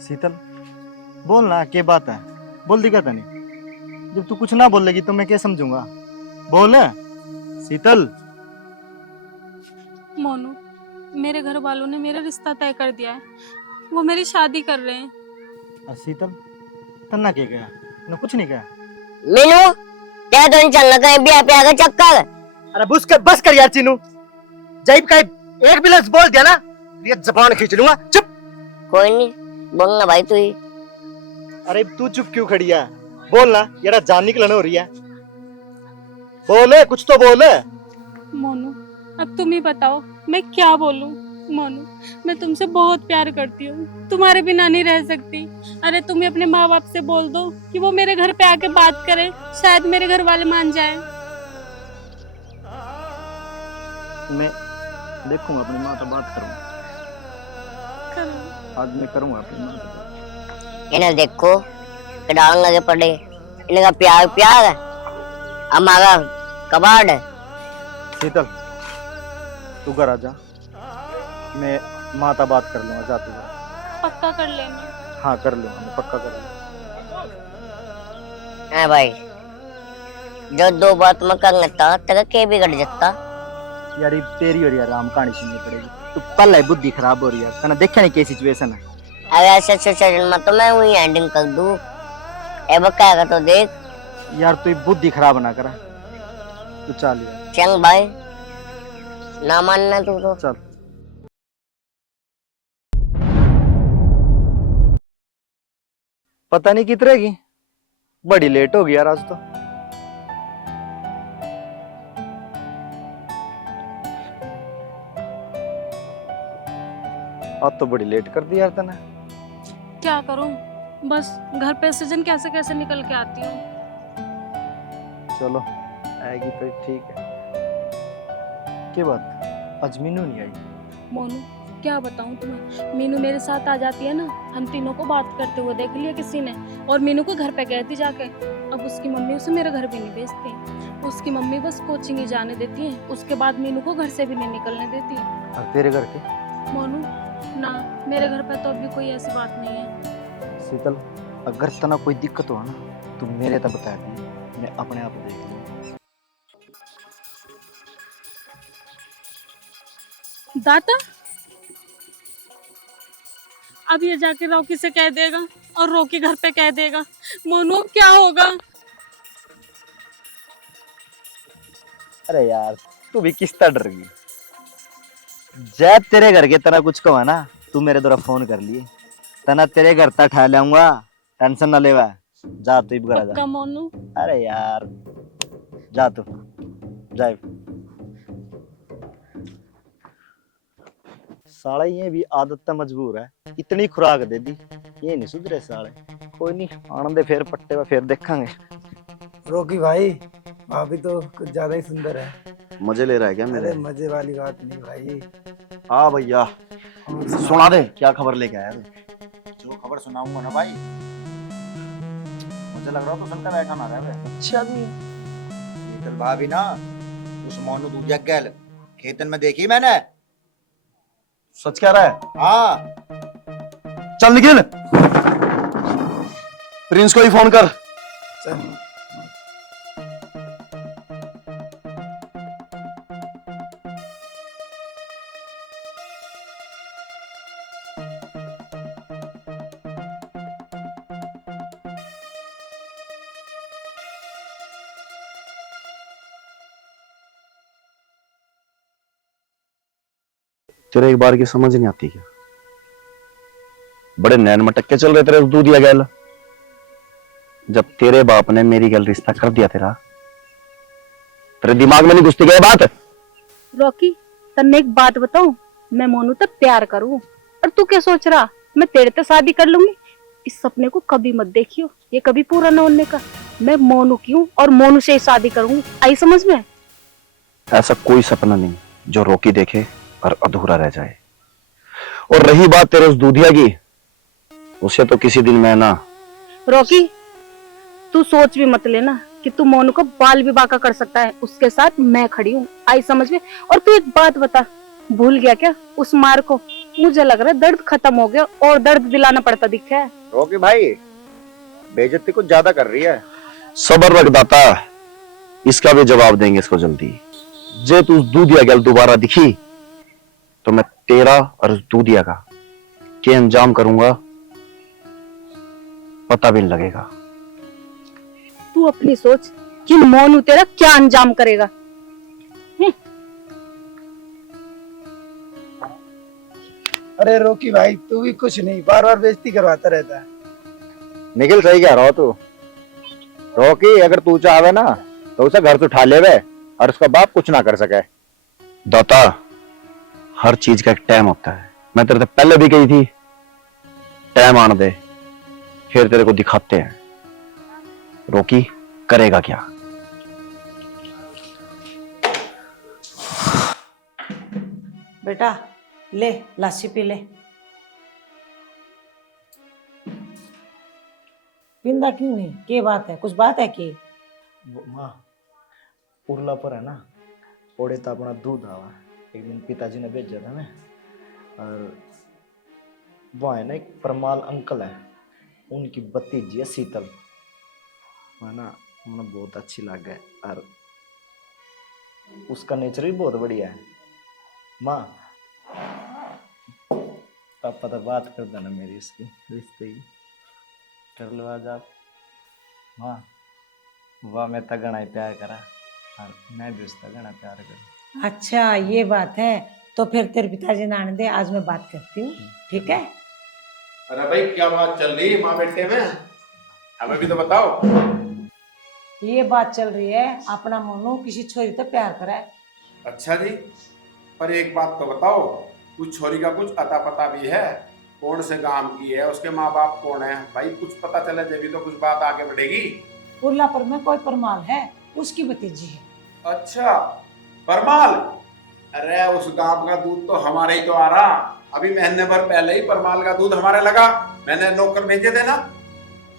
शीतल बोल ना, क्या बात है? बोल दी क्या तनी? जब तू कुछ ना बोलेगी तो मैं क्या समझूंगा? बोल शीतल। मोनू मेरे घर वालों ने मेरा रिश्ता तय कर दिया है, वो मेरी शादी कर रहे हैं। शीतल तन्ना क्या कहा? ना कुछ नहीं कहा। मीनू क्या तो नहीं चलना कहीं भी पे आगे चक्कर। अरे बस कर यार चीनू, जाइब का एक भी लफ्ज बोल दिया ना ये जबान खींच लूंगा। चुप। कोई नहीं बोलना भाई तू ही। अरे तू चुप क्यों खड़ी है? बोल ना यार, जान निकलन हो रही है, बोले कुछ तो बोले। मोनू अब तुम ही बताओ मैं क्या बोलूं? मोनू मैं तुमसे बहुत प्यार करती हूँ, तुम्हारे बिना नहीं रह सकती। अरे तुम ही अपने माँ बाप से बोल दो कि वो मेरे घर पे आके बात करें, शायद मेरे घर वाले मान जाएं। मैं देखूंगा अपनी माँ से बात करूंगा, आज मैं करूंगा अपनी माँ से बात। इन्हें देखो डाल लगे पड़े, इनका प्यार प्यार है, हमारा कबाड़ है। शीतल तू घर आजा, मैं माता बात कर लूंगा, जा तू घर। पक्का कर लेना। हाँ कर लूंगा, मैं पक्का कर लूंगा। है भाई जो 2 बात मैं कर लेता तेरा के बिगड़ जाता। यार ये तेरी और यार राम कहानी सुननी पड़ेगी, तू पल है बुद्धि खराब हो रही है, तना देखा नहीं क्या सिचुएशन है। अगर ऐसे सिचुएशन में तो मैं वही एंडिंग कर दूं, ए बकाया तो देख। यार तू बुद्धि खराब ना करा, तू चल यार। चल भाई ना मानना तू तो चल। पता नहीं कितने की बड़ी लेट हो गई यार आज तो। आज तो बड़ी लेट कर दी यार तने। क्या करूं, बस घर पे सीजन कैसे कैसे निकल के आती हूँ। चलो आएगी तो ठीक है। क्या बात आज मीनू नहीं आई? मोनू क्या बताऊं तुम्हें, मीनू मेरे साथ आ जाती है ना, हम तीनों को बात करते हुए देख लिया किसी ने, और मीनू को घर पे गई थी जाके। अब अब उसकी मम्मी उसे मेरे घर भी नहीं भेजती। उसकी मम्मी बस कोचिंग ही जाने देती है, उसके बाद मीनू को घर से भी नहीं निकलने देती। और तेरे घर के? मोनू ना, मेरे घर पे तो अभी कोई ऐसी बात नहीं है। शीतल, अगर तना कोई दिक्कत हो ना तो मेरे तक बता दे, मैं अपने आप देख लूंगा। दाता अब ये जाके रॉकी से कह देगा और रॉकी घर पे कह देगा। मोनू अब क्या होगा? अरे यार तू भी किस तरह डर गई? जब तेरे घर के तना कुछ कहा ना तू मेरे द्वारा फोन कर लिए, तना तेरे घर तक ठा लाऊंगा, टेंशन ना लेवा। जा तू घर जा। मोनू अरे यार जा तू जा। साले ये भी आदत तो मजबूर है, इतनी खुराक दे दी ये नहीं सुधरे साले। कोई नहीं, आनंद दे फिर पट्टे में फिर देखेंगे। रोकी भाई भाभी तो कुछ ज्यादा ही सुंदर है। मजे ले रहा है क्या मेरे? अरे मजे वाली बात नहीं भाई। हाँ भैया सुना दे, क्या खबर लेके आया तू? जो खबर सुनाऊंगा ना भाई, मुझे लग रहा है तो सुनकर बैठा ना रहे। अच्छा भी शीतल भाभी ना उस मोनू दूधिया गैल खेतन में देखी मैंने। सच कह रहा है? हाँ चल निखिल, प्रिंस को ही फोन कर। चल तेरे एक बार की समझ नहीं आती क्या? बड़े नैन मटक्के चल रहे तेरे दूधिया गैल। जब तेरे बाप ने मेरी गैल रिश्ता कर दिया तेरे दिमाग में नहीं घुसती क्या बात? रॉकी तन्ने एक बात बताऊं, मैं मोनू तक प्यार करूं और तू क्या सोच रहा मैं तेरे से शादी कर लूंगी? इस सपने को कभी मत देखियो, ये कभी पूरा न होने का। मैं मोनू की हूं और मोनू से ही शादी करूंगी, आई समझ में? ऐसा कोई सपना नहीं जो रोकी देखे और अधूरा रह जाए। और रही बात तेरे उस दूधिया की, उसे तो किसी दिन मैं ना। रॉकी तू सोच भी मत लेना कि तू मोनू को बाल विवाह का कर सकता है, उसके साथ मैं खड़ी हूँ, आई समझ में? और तू एक बात बता, भूल गया क्या उस मार को? मुझे लग रहा है दर्द खत्म हो गया और दर्द दिलाना पड़ता दिखा है। रोकी भाई बेइज्जती कुछ ज्यादा कर रही है। सबर रख दाता, इसका भी जवाब देंगे इसको जल्दी। जे तू दूधिया गैल दोबारा दिखी तो मैं तेरा और उस दूधिया का क्या अंजाम करूंगा पता भी नहीं लगेगा। तू अपनी सोच कि मोनू तेरा क्या अंजाम करेगा। अरे रोकी भाई तू भी कुछ नहीं, बार बार बेइज्जती करवाता रहता है। निखिल सही कह रहा हो तू। रोकी अगर तू चाहे ना तो उसे घर से उठा लेवे और उसका बाप कुछ ना कर सके। दाता हर चीज का एक टाइम होता है, मैं तेरे से पहले भी कही थी, टाइम आने दे फिर तेरे को दिखाते हैं रोकी करेगा क्या। बेटा ले लस्सी पी ले। पिंदा क्यों नहीं? क्या बात है? कुछ बात है कि? माँ उर्ला पर है ना ओड़े तो अपना दूध आवा। एक दिन पिताजी ने भेजा था मैं, और वो है ना एक परमाल अंकल है, उनकी भतीजी है शीतल, है ना, मुझे बहुत अच्छी लग गई और उसका नेचर भी बहुत बढ़िया है। माँ पापा तो बात कर देना मेरी इसकी रिश्ते की कर लो आज आप। माँ वाह मैं तो घना ही प्यार करा और मैं भी उसका घना प्यार करूँ। अच्छा ये बात है, तो फिर तेरे पिताजी ने आने दे, आज मैं बात करती हूँ, ठीक है? अरे भाई क्या बात चल रही है माँ बेटे में, हमें भी तो बताओ। ये बात चल रही है अपना मोनू किसी छोरी से प्यार करा है। अच्छा जी, पर एक बात तो बताओ, कुछ छोरी का कुछ अता पता भी है? कौन से गांव की है, उसके माँ बाप कौन है? भाई कुछ पता चले जब भी तो कुछ बात आगे बढ़ेगी। उर्लापुर में कोई परमाल है, उसकी भतीजी है। अच्छा परमाल, अरे उस गांव का दूध तो हमारे ही तो आ रहा। अभी महीने भर पहले ही परमाल का दूध हमारे लगा, मैंने नौकर भेजे थे ना।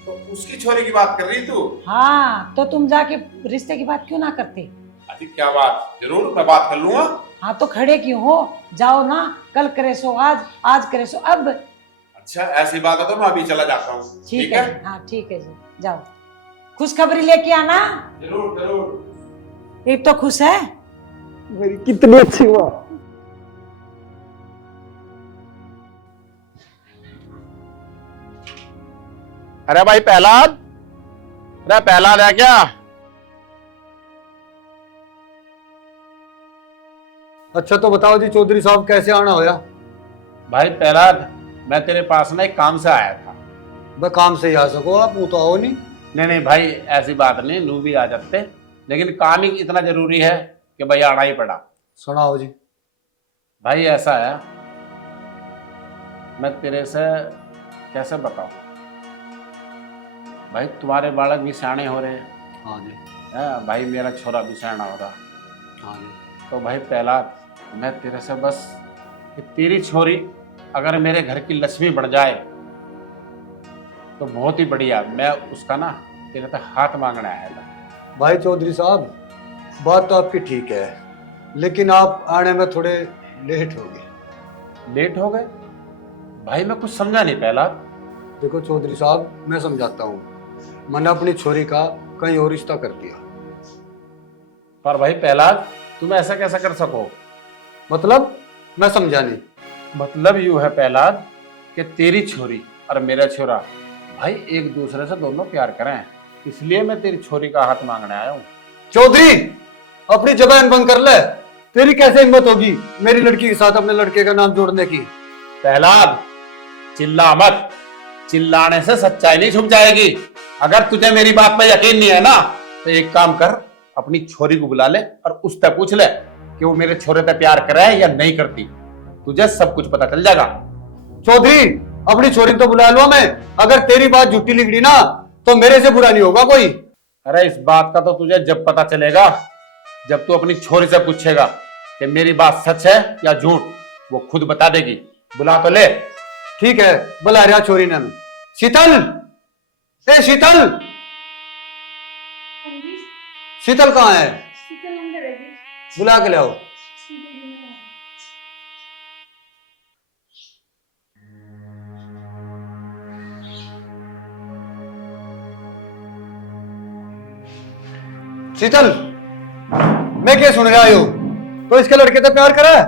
तो उसकी छोरी की बात कर रही तू? हाँ, तो तुम जाके रिश्ते की बात क्यों ना करते? अभी क्या बात, जरूर मैं बात कर लूंगा। हाँ, तो खड़े क्यों हो? जाओ ना, कल करे सो आज, आज करे सो अब। अच्छा ऐसी बात है तो मैं अभी चला जाता हूँ। ठीक है, हाँ ठीक है जी, जाओ। खुशखबरी लेके आना। जरूर जरूर। एक तो खुश है। मेरी कितनी अच्छी हुआ। अरे भाई पहलाद, अरे पहलाद है क्या? अच्छा तो बताओ जी चौधरी साहब, कैसे आना होया? भाई पहलाद, मैं तेरे पास ना एक काम से आया था। मैं काम से ही आ सको, आप वो तो आओ नहीं। नहीं नहीं भाई, ऐसी बात नहीं, लू भी आ जाते, लेकिन काम ही इतना जरूरी है कि भाई आना ही पड़ा। सुनाओ जी। भाई ऐसा है, मैं तेरे से कैसे बताऊं भाई, तुम्हारे बालक भी सियाने हो रहे हैं। हाँ जी। है भाई, मेरा छोरा भी सियाना हो रहा। हाँ जी। तो भाई पहला मैं तेरे से बस कि तेरी छोरी अगर मेरे घर की लक्ष्मी बन जाए तो बहुत ही बढ़िया। मैं उसका ना तेरे तक हाथ मांगने आया था। भाई चौधरी साहब, बात तो आपकी ठीक है, लेकिन आप आने में थोड़े लेट हो गए। लेट हो गए? भाई मैं कुछ समझा नहीं पहला। देखो चौधरी साहब, मैं समझाता हूँ, मैंने अपनी छोरी का कहीं और रिश्ता कर दिया। पर भाई पहला तुम ऐसा कैसा कर सको? मतलब मैं समझा नहीं। मतलब यूं है पहला कि तेरी छोरी और मेरा छोरा भाई एक दूसरे से दोनों प्यार करें, इसलिए मैं तेरी छोरी का हाथ मांगने आया हूँ। चौधरी, अपनी जबान बंद कर ले। तेरी कैसे हिम्मत होगी मेरी लड़की के साथ अपने लड़के का नाम जोड़ने की? पहलाद चिल्ला मत, चिल्लाने से सच्चाई नहीं छुप जाएगी। अगर तुझे मेरी बात पर यकीन नहीं है ना तो एक काम कर, अपनी छोरी को बुला ले और उससे पूछ ले कि वो मेरे छोरे से प्यार करे या नहीं करती, तुझे सब कुछ पता चल जाएगा। चौधरी, अपनी छोरी तो बुला लो मैं, अगर तेरी बात झूठी निकली ना तो मेरे से बुरा नहीं होगा कोई। अरे इस बात का तो तुझे जब पता चलेगा जब तू अपनी छोरी से पूछेगा कि मेरी बात सच है या झूठ, वो खुद बता देगी। बुला तो ले। ठीक है, बुला रहा छोरी ने। शीतल, ए शीतल, शीतल कहाँ है? शीतल अंदर है जी। बुला के लाओ। शीतल, मैं क्या सुन रहा हूँ? तो इसके लड़के तो प्यार करा है?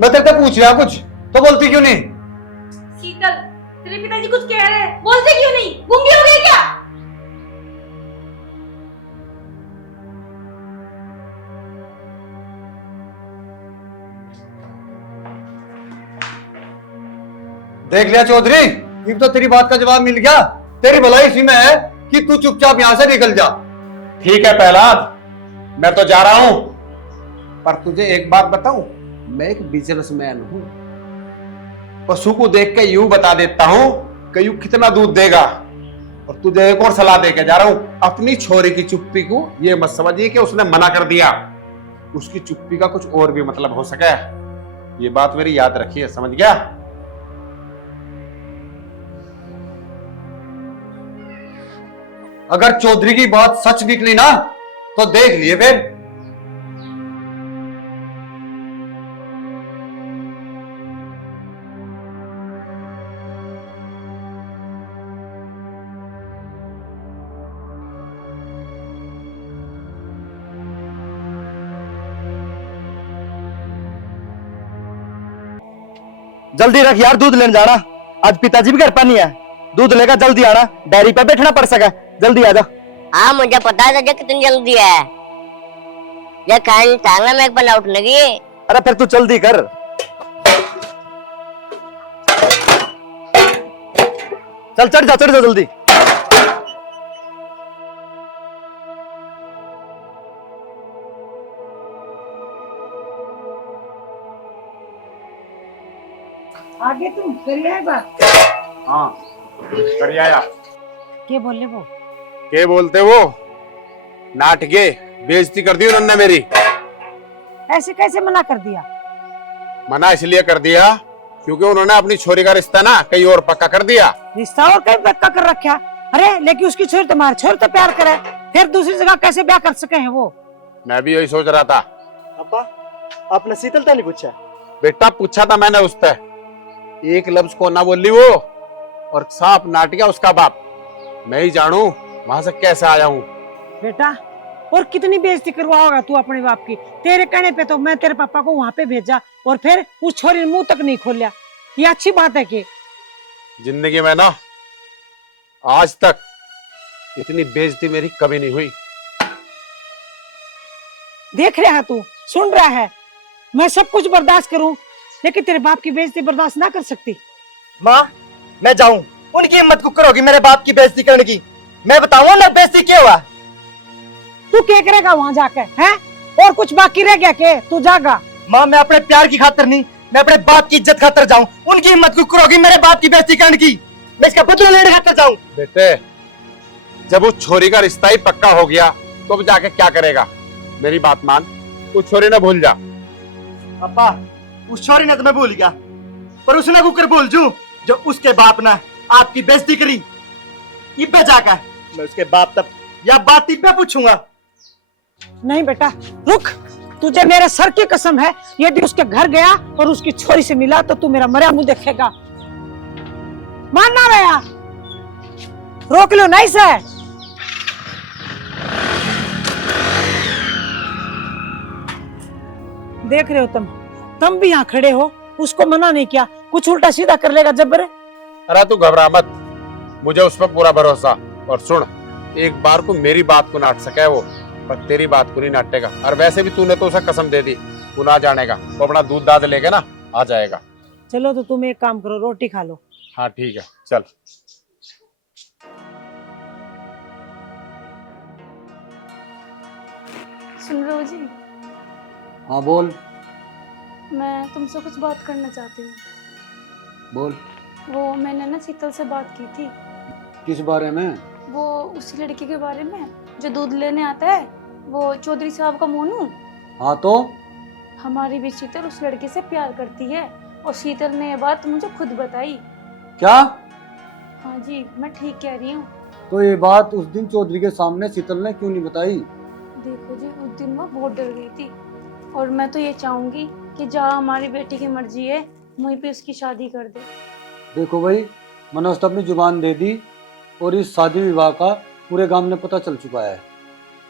मैं तेरे से पूछ रहा कुछ तो बोलती क्यों नहीं? शीतल, तेरे पिताजी कुछ कह रहे हैं, बोलते क्यों नहीं? गूंगी हो गई क्या? देख लिया चौधरी, एक तो तेरी बात का जवाब मिल गया। तेरी भलाई इसी में है कि तू चुपचाप यहां से निकल जा। ठीक है पहलाद, मैं तो जा रहा हूं, पर तुझे एक बात बताऊं, मैं एक बिजनेसमैन हूं। पशु को देख के यूं बता देता हूं कि यूं कितना दूध देगा। और तुझे एक और सलाह देके जा रहा हूं, अपनी छोरी की चुप्पी को ये मत समझिए कि उसने मना कर दिया। उसकी चुप्पी का कुछ और भी मतलब हो सके, ये बात मेरी याद रखिए, समझ गया? अगर चौधरी की बात सच निकली ना तो देख लिए फिर। जल्दी रख यार, दूध लेने जाना। आज पिताजी भी घर पर नहीं है, दूध लेकर जल्दी आना, डेयरी पे बैठना पड़ सके। जल्दी आ जा। हाँ मुझे पता है तुझे कितनी जल्दी है। ये खान टांगना में एक बार लौट लगी। अरे फिर तू जल्दी कर। चल चढ़ जा जल्दी। आगे तुम करिए बात। हाँ कर आया। क्या बोले वो? के बोलते वो नाटके बेइज्जती कर दी उन्होंने मेरी। ऐसे कैसे मना कर दिया? मना इसलिए कर दिया क्योंकि उन्होंने अपनी छोरी का रिश्ता ना कहीं और पक्का कर दिया। रिश्ता और कहीं पक्का कर रखा? अरे लेकिन उसकी छोरी तुम्हारे छोरी तो प्यार करे, फिर दूसरी जगह कैसे ब्याह कर सके हैं वो? मैं भी यही सोच रहा था। अब्बा आपने शीतलता नहीं पूछा? बेटा पूछा था मैंने उससे, एक लफ्ज को ना बोली वो, और सांप नाट गया उसका बाप। मैं ही जानू वहां से कैसे आया हूँ। बेटा और कितनी बेइज्जती करवाओगा तू अपने बाप की? तेरे कहने पे तो मैं तेरे पापा को वहां पे भेजा और फिर उस छोरी ने मुंह तक नहीं खोलिया। ये अच्छी बात है कि जिंदगी में ना आज तक इतनी बेइज्जती मेरी कभी नहीं हुई। देख रहा है तू, सुन रहा है, मैं सब कुछ बर्दाश्त करूं लेकिन तेरे बाप की बेइज्जती बर्दाश्त ना कर सकती। माँ मैं जाऊं, उनकी हिम्मत को करोगी मेरे बाप की बेइज्जती करने की? मैं बताऊं ना बेइज्जती क्या हुआ? तू क्या करेगा वहां जाकर? हैं और कुछ बाकी रह गया के? तू जागा? माँ मैं अपने प्यार की खातिर नहीं, मैं अपने बाप की इज्जत खातिर जाऊं। उनकी हिम्मत को करोगी मेरे बाप की बेइज्जती करने की? मैं इसका बदला लेने खातिर जाऊं। बेटे जब उस छोरी का रिश्ता ही पक्का हो गया तो अब जाके क्या करेगा? मेरी बात मान, उस छोरी ने भूल जा। अब्बा उस छोरी ने तो मैं भूल गया, पर उसने कुकर भूल जू जो उसके बाप ने आपकी बेइज्जती करी। इब्बे जाकर मैं उसके बाप तक या बात इब्बे पूछूंगा। नहीं बेटा रुक, तुझे मेरे सर की कसम है, यदि उसके घर गया और उसकी छोरी से मिला तो तू मेरा मरा मुंह देखेगा। मानना भैया, रोक लो नहीं से। देख रहे हो तुम भी यहाँ खड़े हो, उसको मना नहीं किया, कुछ उल्टा सीधा कर लेगा जब्बर। अरे तू घबरा मत, मुझे उस पर पूरा भरोसा। और सुन, एक बार को मेरी बात को नाट सके वो, पर तेरी बात को नहीं नाटेगा। और वैसे भी तूने तो उसे कसम दे दी, वो ना जानेगा, वो अपना दूध दाद लेके ना आ जाएगा। चलो तो तुम एक काम करो, रोटी खा लो। हाँ ठीक है चल। सुन रहे हो जी? हाँ बोल। मैं तुमसे कुछ बात करना चाहती हूँ। बोल। वो मैंने ना शीतल से बात की थी। किस बारे में? वो उसी लड़के के बारे में जो दूध लेने आता है, वो चौधरी साहब का मोनू। हाँ तो हमारी भी शीतल उस लड़के से प्यार करती है और शीतल ने ये बात मुझे खुद बताई। क्या? हाँ जी मैं ठीक कह रही हूँ। तो ये बात उस दिन चौधरी के सामने शीतल ने क्यों नहीं बताई? देखो जी उस दिन वो बहुत डर गई थी और मैं तो ये चाहूंगी कि जहाँ हमारी बेटी की मर्जी है वहीं पे उसकी शादी कर दे। देखो भाई, मैंने उसको अपनी जुबान दे दी और इस शादी विवाह का पूरे गांव में पता चल चुका है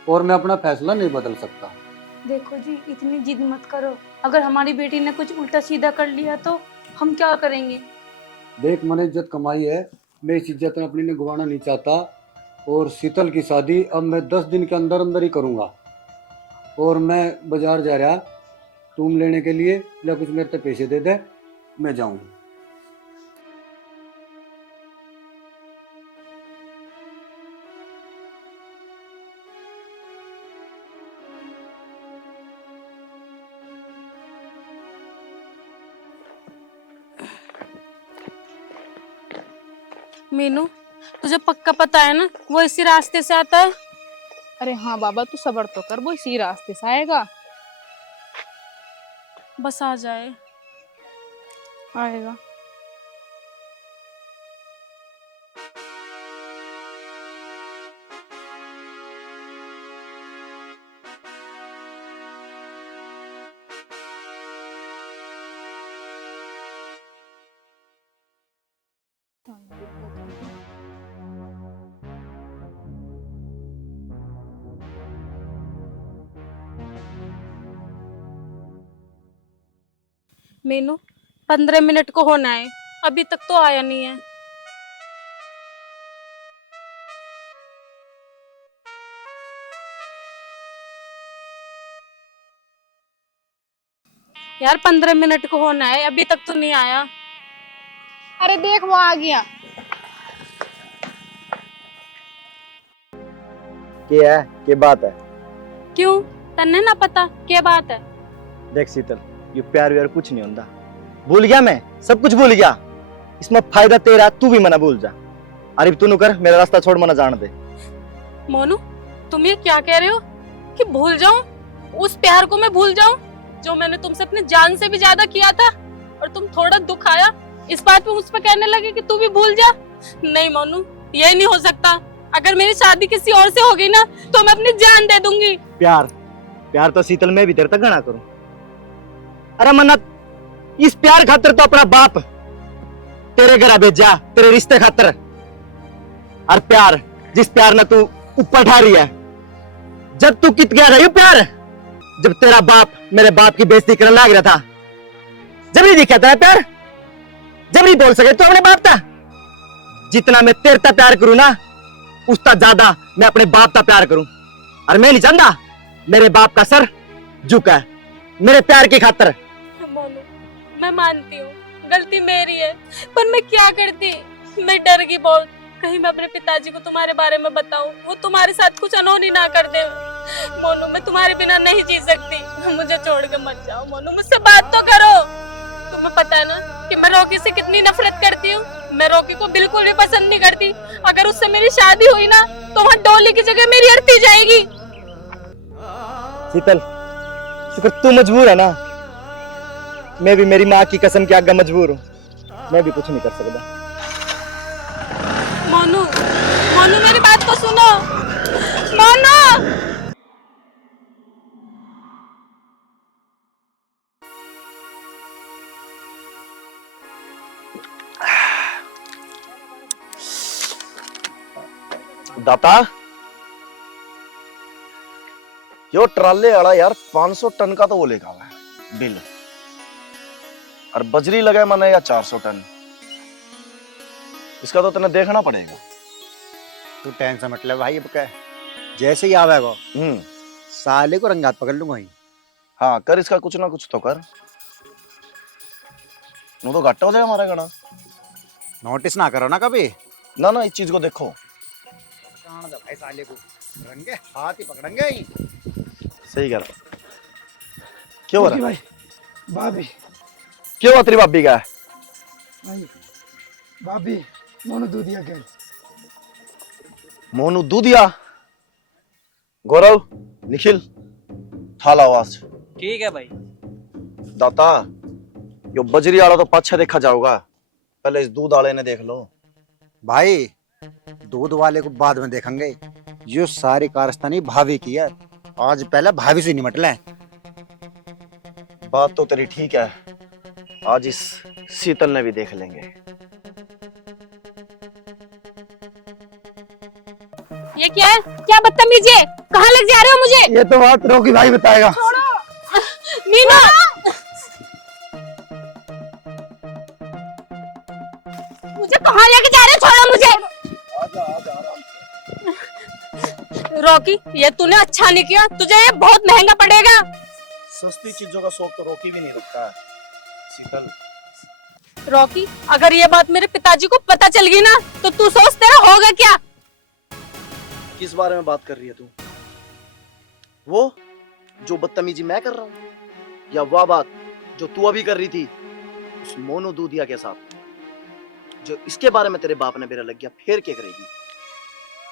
और मैं अपना फैसला नहीं बदल सकता। देखो जी इतनी जिद मत करो, अगर हमारी बेटी ने कुछ उल्टा सीधा कर लिया तो हम क्या करेंगे? देख मैंने इज्जत कमाई है, मैं इस इज्जत में अपनी ने गंवाना नहीं चाहता और शीतल की शादी अब मैं 10 दिन के अंदर अंदर ही करूँगा। और मैं बाजार जा रहा तुम लेने के लिए, या कुछ मेरे पे पैसे दे दे, मैं जाऊँ। मीनू तुझे पक्का पता है ना वो इसी रास्ते से आता है? अरे हाँ बाबा तू सब्र तो कर, वो इसी रास्ते से आएगा। बस आ जाए। आएगा। मीनू 15 मिनट को होना है, अभी तक तो आया नहीं है। यार 15 मिनट को होना है, अभी तक तो नहीं आया। अरे देख वो आ गया। क्या है? क्या बात है? क्यों तन्ने ना पता क्या बात है? देख शीतल, ये प्यार व्यार कुछ नहीं होता। भूल गया मैं, सब कुछ भूल गया। इसमें फायदा तेरा, तू भी मना भूल जा। अरे तू कर, मेरा रास्ता छोड़, मना जान दे। मोनू तुम ये क्या कह रहे हो? कि भूल जाऊं, उस प्यार को मैं भूल जाऊं जो मैंने तुमसे अपने जान से भी ज्यादा किया था, और तुम थोड़ा दुख आया इस बात पे मुझ पे कहने लगे कि तू भी भूल जा। नहीं मोनू, ये नहीं हो सकता। अगर मेरी शादी किसी और से हो गई ना तो मैं अपनी जान दे दूंगी। प्यार प्यार तो शीतल मैं भी तेरे तक गणा करूं। अरे मन्नत, इस प्यार खातिर तो अपना बाप तेरे घर भेजा, तेरे रिश्ते खातिर। और प्यार, जिस प्यार ने तू ऊपर ठा रही है, जब तू कित गया रही प्यार, जब तेरा बाप मेरे बाप की बेइज्जती करने लग रहा था, जब नहीं दिखा था प्यार, जब नहीं बोल सके तो अपने बाप था। जितना मैं तेरे ता प्यार करूं ना, उसका ज्यादा मैं अपने बाप का प्यार करूं। और मैं नहीं चाहता मेरे बाप का सर झुका है मेरे प्यार की खातिर। मोनू, मैं मानती हूँ गलती मेरी है, पर मैं क्या करती, मैं डर गई बहुत। कहीं मैं अपने पिताजी को तुम्हारे बारे में बताऊं, वो तुम्हारे साथ कुछ अनहोनी ना कर दे। मोनू, मैं तुम्हारे बिना नहीं जी सकती, मुझे छोड़ के मत जाओ। मोनू, मुझसे बात तो करो। तुम्हें पता है ना कि मैं रॉकी से कितनी नफरत करती हूँ। मैं रॉकी को बिल्कुल भी पसंद नहीं करती। अगर उससे मेरी शादी हुई ना तो वहाँ डोली की जगह मेरी अर्थी जाएगी। शीतल, शुक्र तू मजबूर है ना, मैं भी मेरी माँ की कसम के आगे मजबूर हूँ। मैं भी कुछ नहीं कर सकता। मोनू, मोनू मेरी बात तो सुनो। मोनू, दाता, यो ट्राले वाला यार 500 टन का तो वो लेगा हुआ है बिल, और बजरी लगाए मैंने या 400 टन। इसका तो तुम्हें देखना पड़ेगा। तू टेंशन मतलब भाई, अब क्या जैसे ही आवेगा साले को रंगात पकड़ लूंगा ही। हाँ कर, इसका कुछ ना कुछ तो कर, नहीं तो घाटा हो जाएगा हमारा गड़ा। नोटिस ना करो ना कभी। ना ना, इस चीज को देखो। भाई साले को रंगे हाथ ही पकड़ेंगे ही। सही कह रहा। क्यों हो रहा भाई? भाभी क्यों हुआ तेरी भाभी का? भाई, भाभी मोनू दूधिया के। मोनू दूधिया? गौरव, निखिल, थाला आवाज। ठीक है भाई। दाता, यो बजरी वाला तो पाछे देखा जाऊगा, पहले इस दूध वाले ने देख लो। भाई दूध वाले को बाद में देखेंगे, जो सारी कारस्तानी भाभी की है। आज पहले भाभी से निमट ले। बात तो तेरी ठीक है, आज इस शीतल ने भी देख लेंगे। ये क्या है? क्या बदतमीजी है? कहाँ लग जा रहे हो मुझे? ये तो बात रॉकी भाई बताएगा। मीना, मुझे कहाँ लेके जा रहे हो? छोड़ो मुझे। रॉकी, ये तूने अच्छा नहीं किया, तुझे ये बहुत महंगा पड़ेगा। सस्ती चीजों का शौक तो रॉकी भी नहीं रखता है शीतल। रॉकी, अगर ये बात मेरे पिताजी को पता चल गई ना तो तू सोच तेरा होगा क्या? किस बारे में बात कर रही है तू? वो जो बदतमीजी मैं कर रहा हूँ, या वह बात जो तू अभी कर रही थी उस मोनू दूधिया के साथ, जो इसके बारे में तेरे बाप ने मेरा लग गया, फिर क्या करेगी?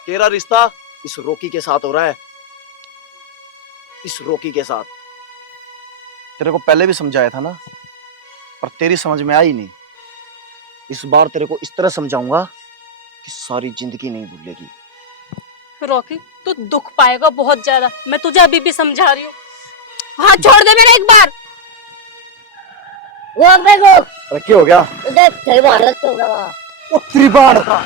तेरा रिश्ता इस रॉकी के साथ हो रहा है, इस रॉकी के साथ। तेरे को पहले भी समझाया था ना, पर तेरी समझ में आई नहीं। इस बार तेरे को इस तरह समझाऊंगा कि सारी जिंदगी नहीं भूलेगी। रॉकी, तू दुख पाएगा बहुत ज्यादा, मैं तुझे अभी भी समझा रही हूँ। हाथ छोड़ दे मेरा एक बार। वो अपने को अरे क्या हो गया? उधर त्रिवाड़ तो गवा। वो त्रिवाड़ का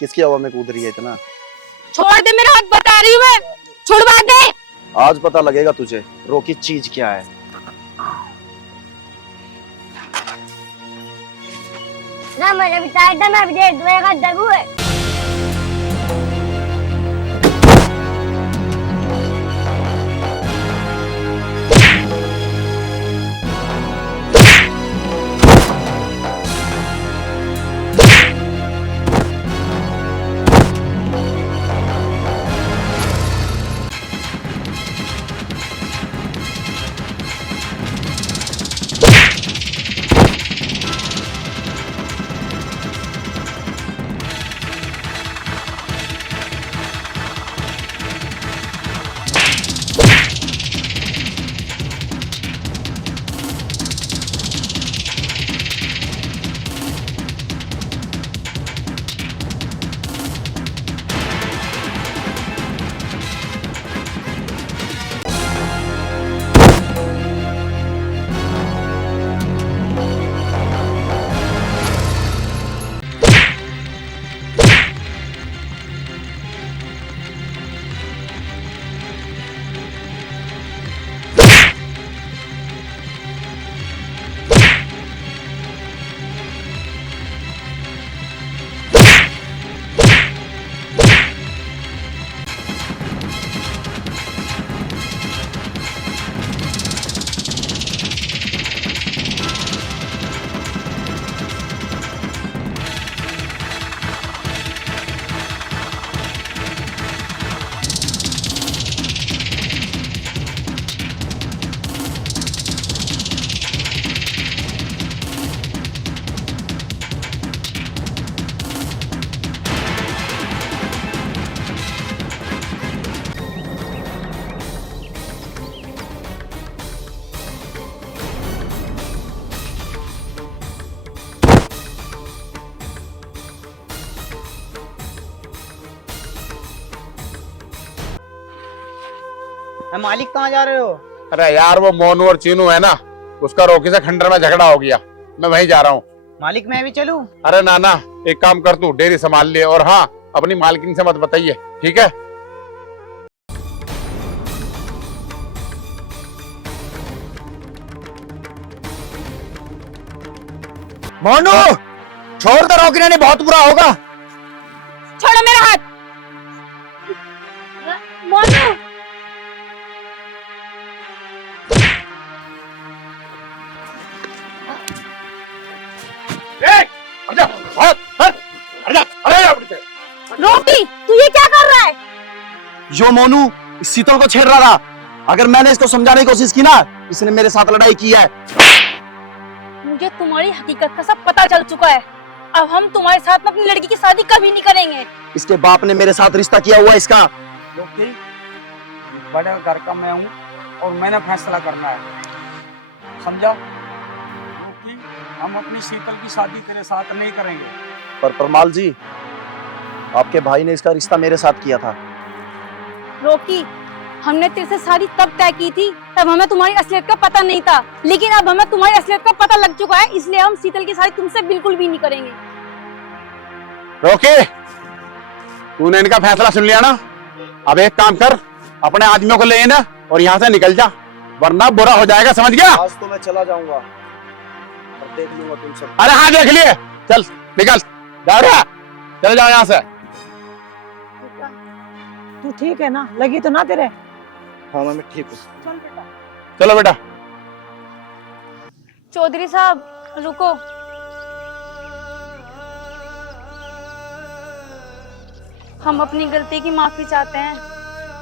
किसकी हवा में कूद रही है इतना? छोड़ दे मेरा हाथ, बता रही हूँ मैं, छुड़वा दे। आज पता लगेगा तुझे रॉकी चीज क्या है। ना मैंने बताया था, मैं विजय दुआ का दगू है। मालिक कहाँ जा रहे हो? अरे यार वो मोनू और चीनू है ना, उसका रोकी से खंडर में झगड़ा हो गया, मैं वहीं जा रहा हूँ। मालिक मैं भी चलूं? अरे नाना एक काम कर, तू डेयरी संभाल लिए, और हाँ अपनी मालकिन से मत बताइए, ठीक है? मोनू छोड़ दे, रोकने नहीं बहुत बुरा होगा। छोड़ो मेरा हाथ। मोनू रोकी, तू ये क्या कर रहा है? जो मोनू इस शीतल को छेड़ रहा था, अगर मैंने इसको समझाने की कोशिश की ना, इसने मेरे साथ लड़ाई की है। मुझे तुम्हारी हकीकत का सब पता चल चुका है। अब हम तुम्हारे साथ में अपनी लड़की की शादी कभी नहीं करेंगे। इसके बाप ने मेरे साथ रिश्ता किया हुआ है इसका। क्योंकि बड़े घर का मैं हूँ और मैंने फैसला करना है, समझा? क्योंकि हम अपनी शीतल की शादी तेरे साथ नहीं करेंगे। पर परमाल जी, आपके भाई ने इसका रिश्ता मेरे साथ किया था। रोकी, हमने तेरे से शादी तब तय की थी तब हमें तुम्हारी असलियत का पता नहीं था, लेकिन अब हमें तुम्हारी असलियत का पता लग चुका है, इसलिए हम शीतल की शादी तुमसे बिल्कुल भी नहीं करेंगे। रोके, तूने इनका फैसला सुन लिया ना? अब एक काम कर, अपने आदमियों को ले ना और यहाँ से निकल जा, वरना बुरा हो जाएगा, समझ गया? आज तो मैं चला जाऊंगा और देख लूंगा तुम सब। अरे हाँ देख लिए, चल निकल, जा रहा, चले जाओ यहाँ से। तू ठीक है ना? लगी तो ना तेरे? हाँ मैं ठीक हूँ। चल बेटा। चलो बेटा। चौधरी साहब रुको। हम अपनी गलती की माफी चाहते हैं।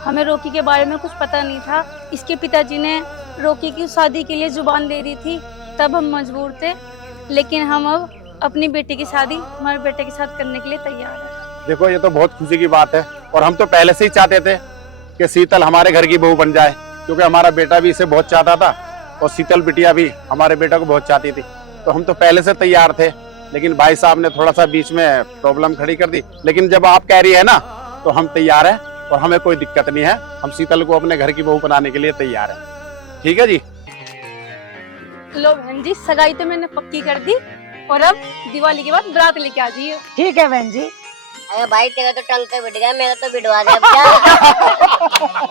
हमें रोकी के बारे में कुछ पता नहीं था। इसके पिताजी ने रोकी की शादी के लिए जुबान दे दी थी, तब हम मजबूर थे, लेकिन हम अब अपनी बेटी की शादी हमारे बेटे के साथ करने के लिए तैयार हैं। देखो ये तो बहुत खुशी की बात है, और हम तो पहले से ही चाहते थे कि शीतल हमारे घर की बहू बन जाए, क्योंकि हमारा बेटा भी इसे बहुत चाहता था और शीतल बिटिया भी हमारे बेटा को बहुत चाहती थी, तो हम तो पहले से तैयार थे। लेकिन भाई साहब ने थोड़ा सा बीच में प्रॉब्लम खड़ी कर दी, लेकिन जब आप कह रही है ना तो हम तैयार हैं और हमें कोई दिक्कत नहीं है। हम शीतल को अपने घर की बहू बनाने के लिए तैयार हैं, ठीक है जी? लो बहन जी, सगाई तो मैंने पक्की कर दी और अब दिवाली के बाद बारात लेके आ जाइए। ठीक है बहन जी। अरे भाई तेरा तो टंग पे बिठ गया, मेरा तो बिठवा दे अब क्या?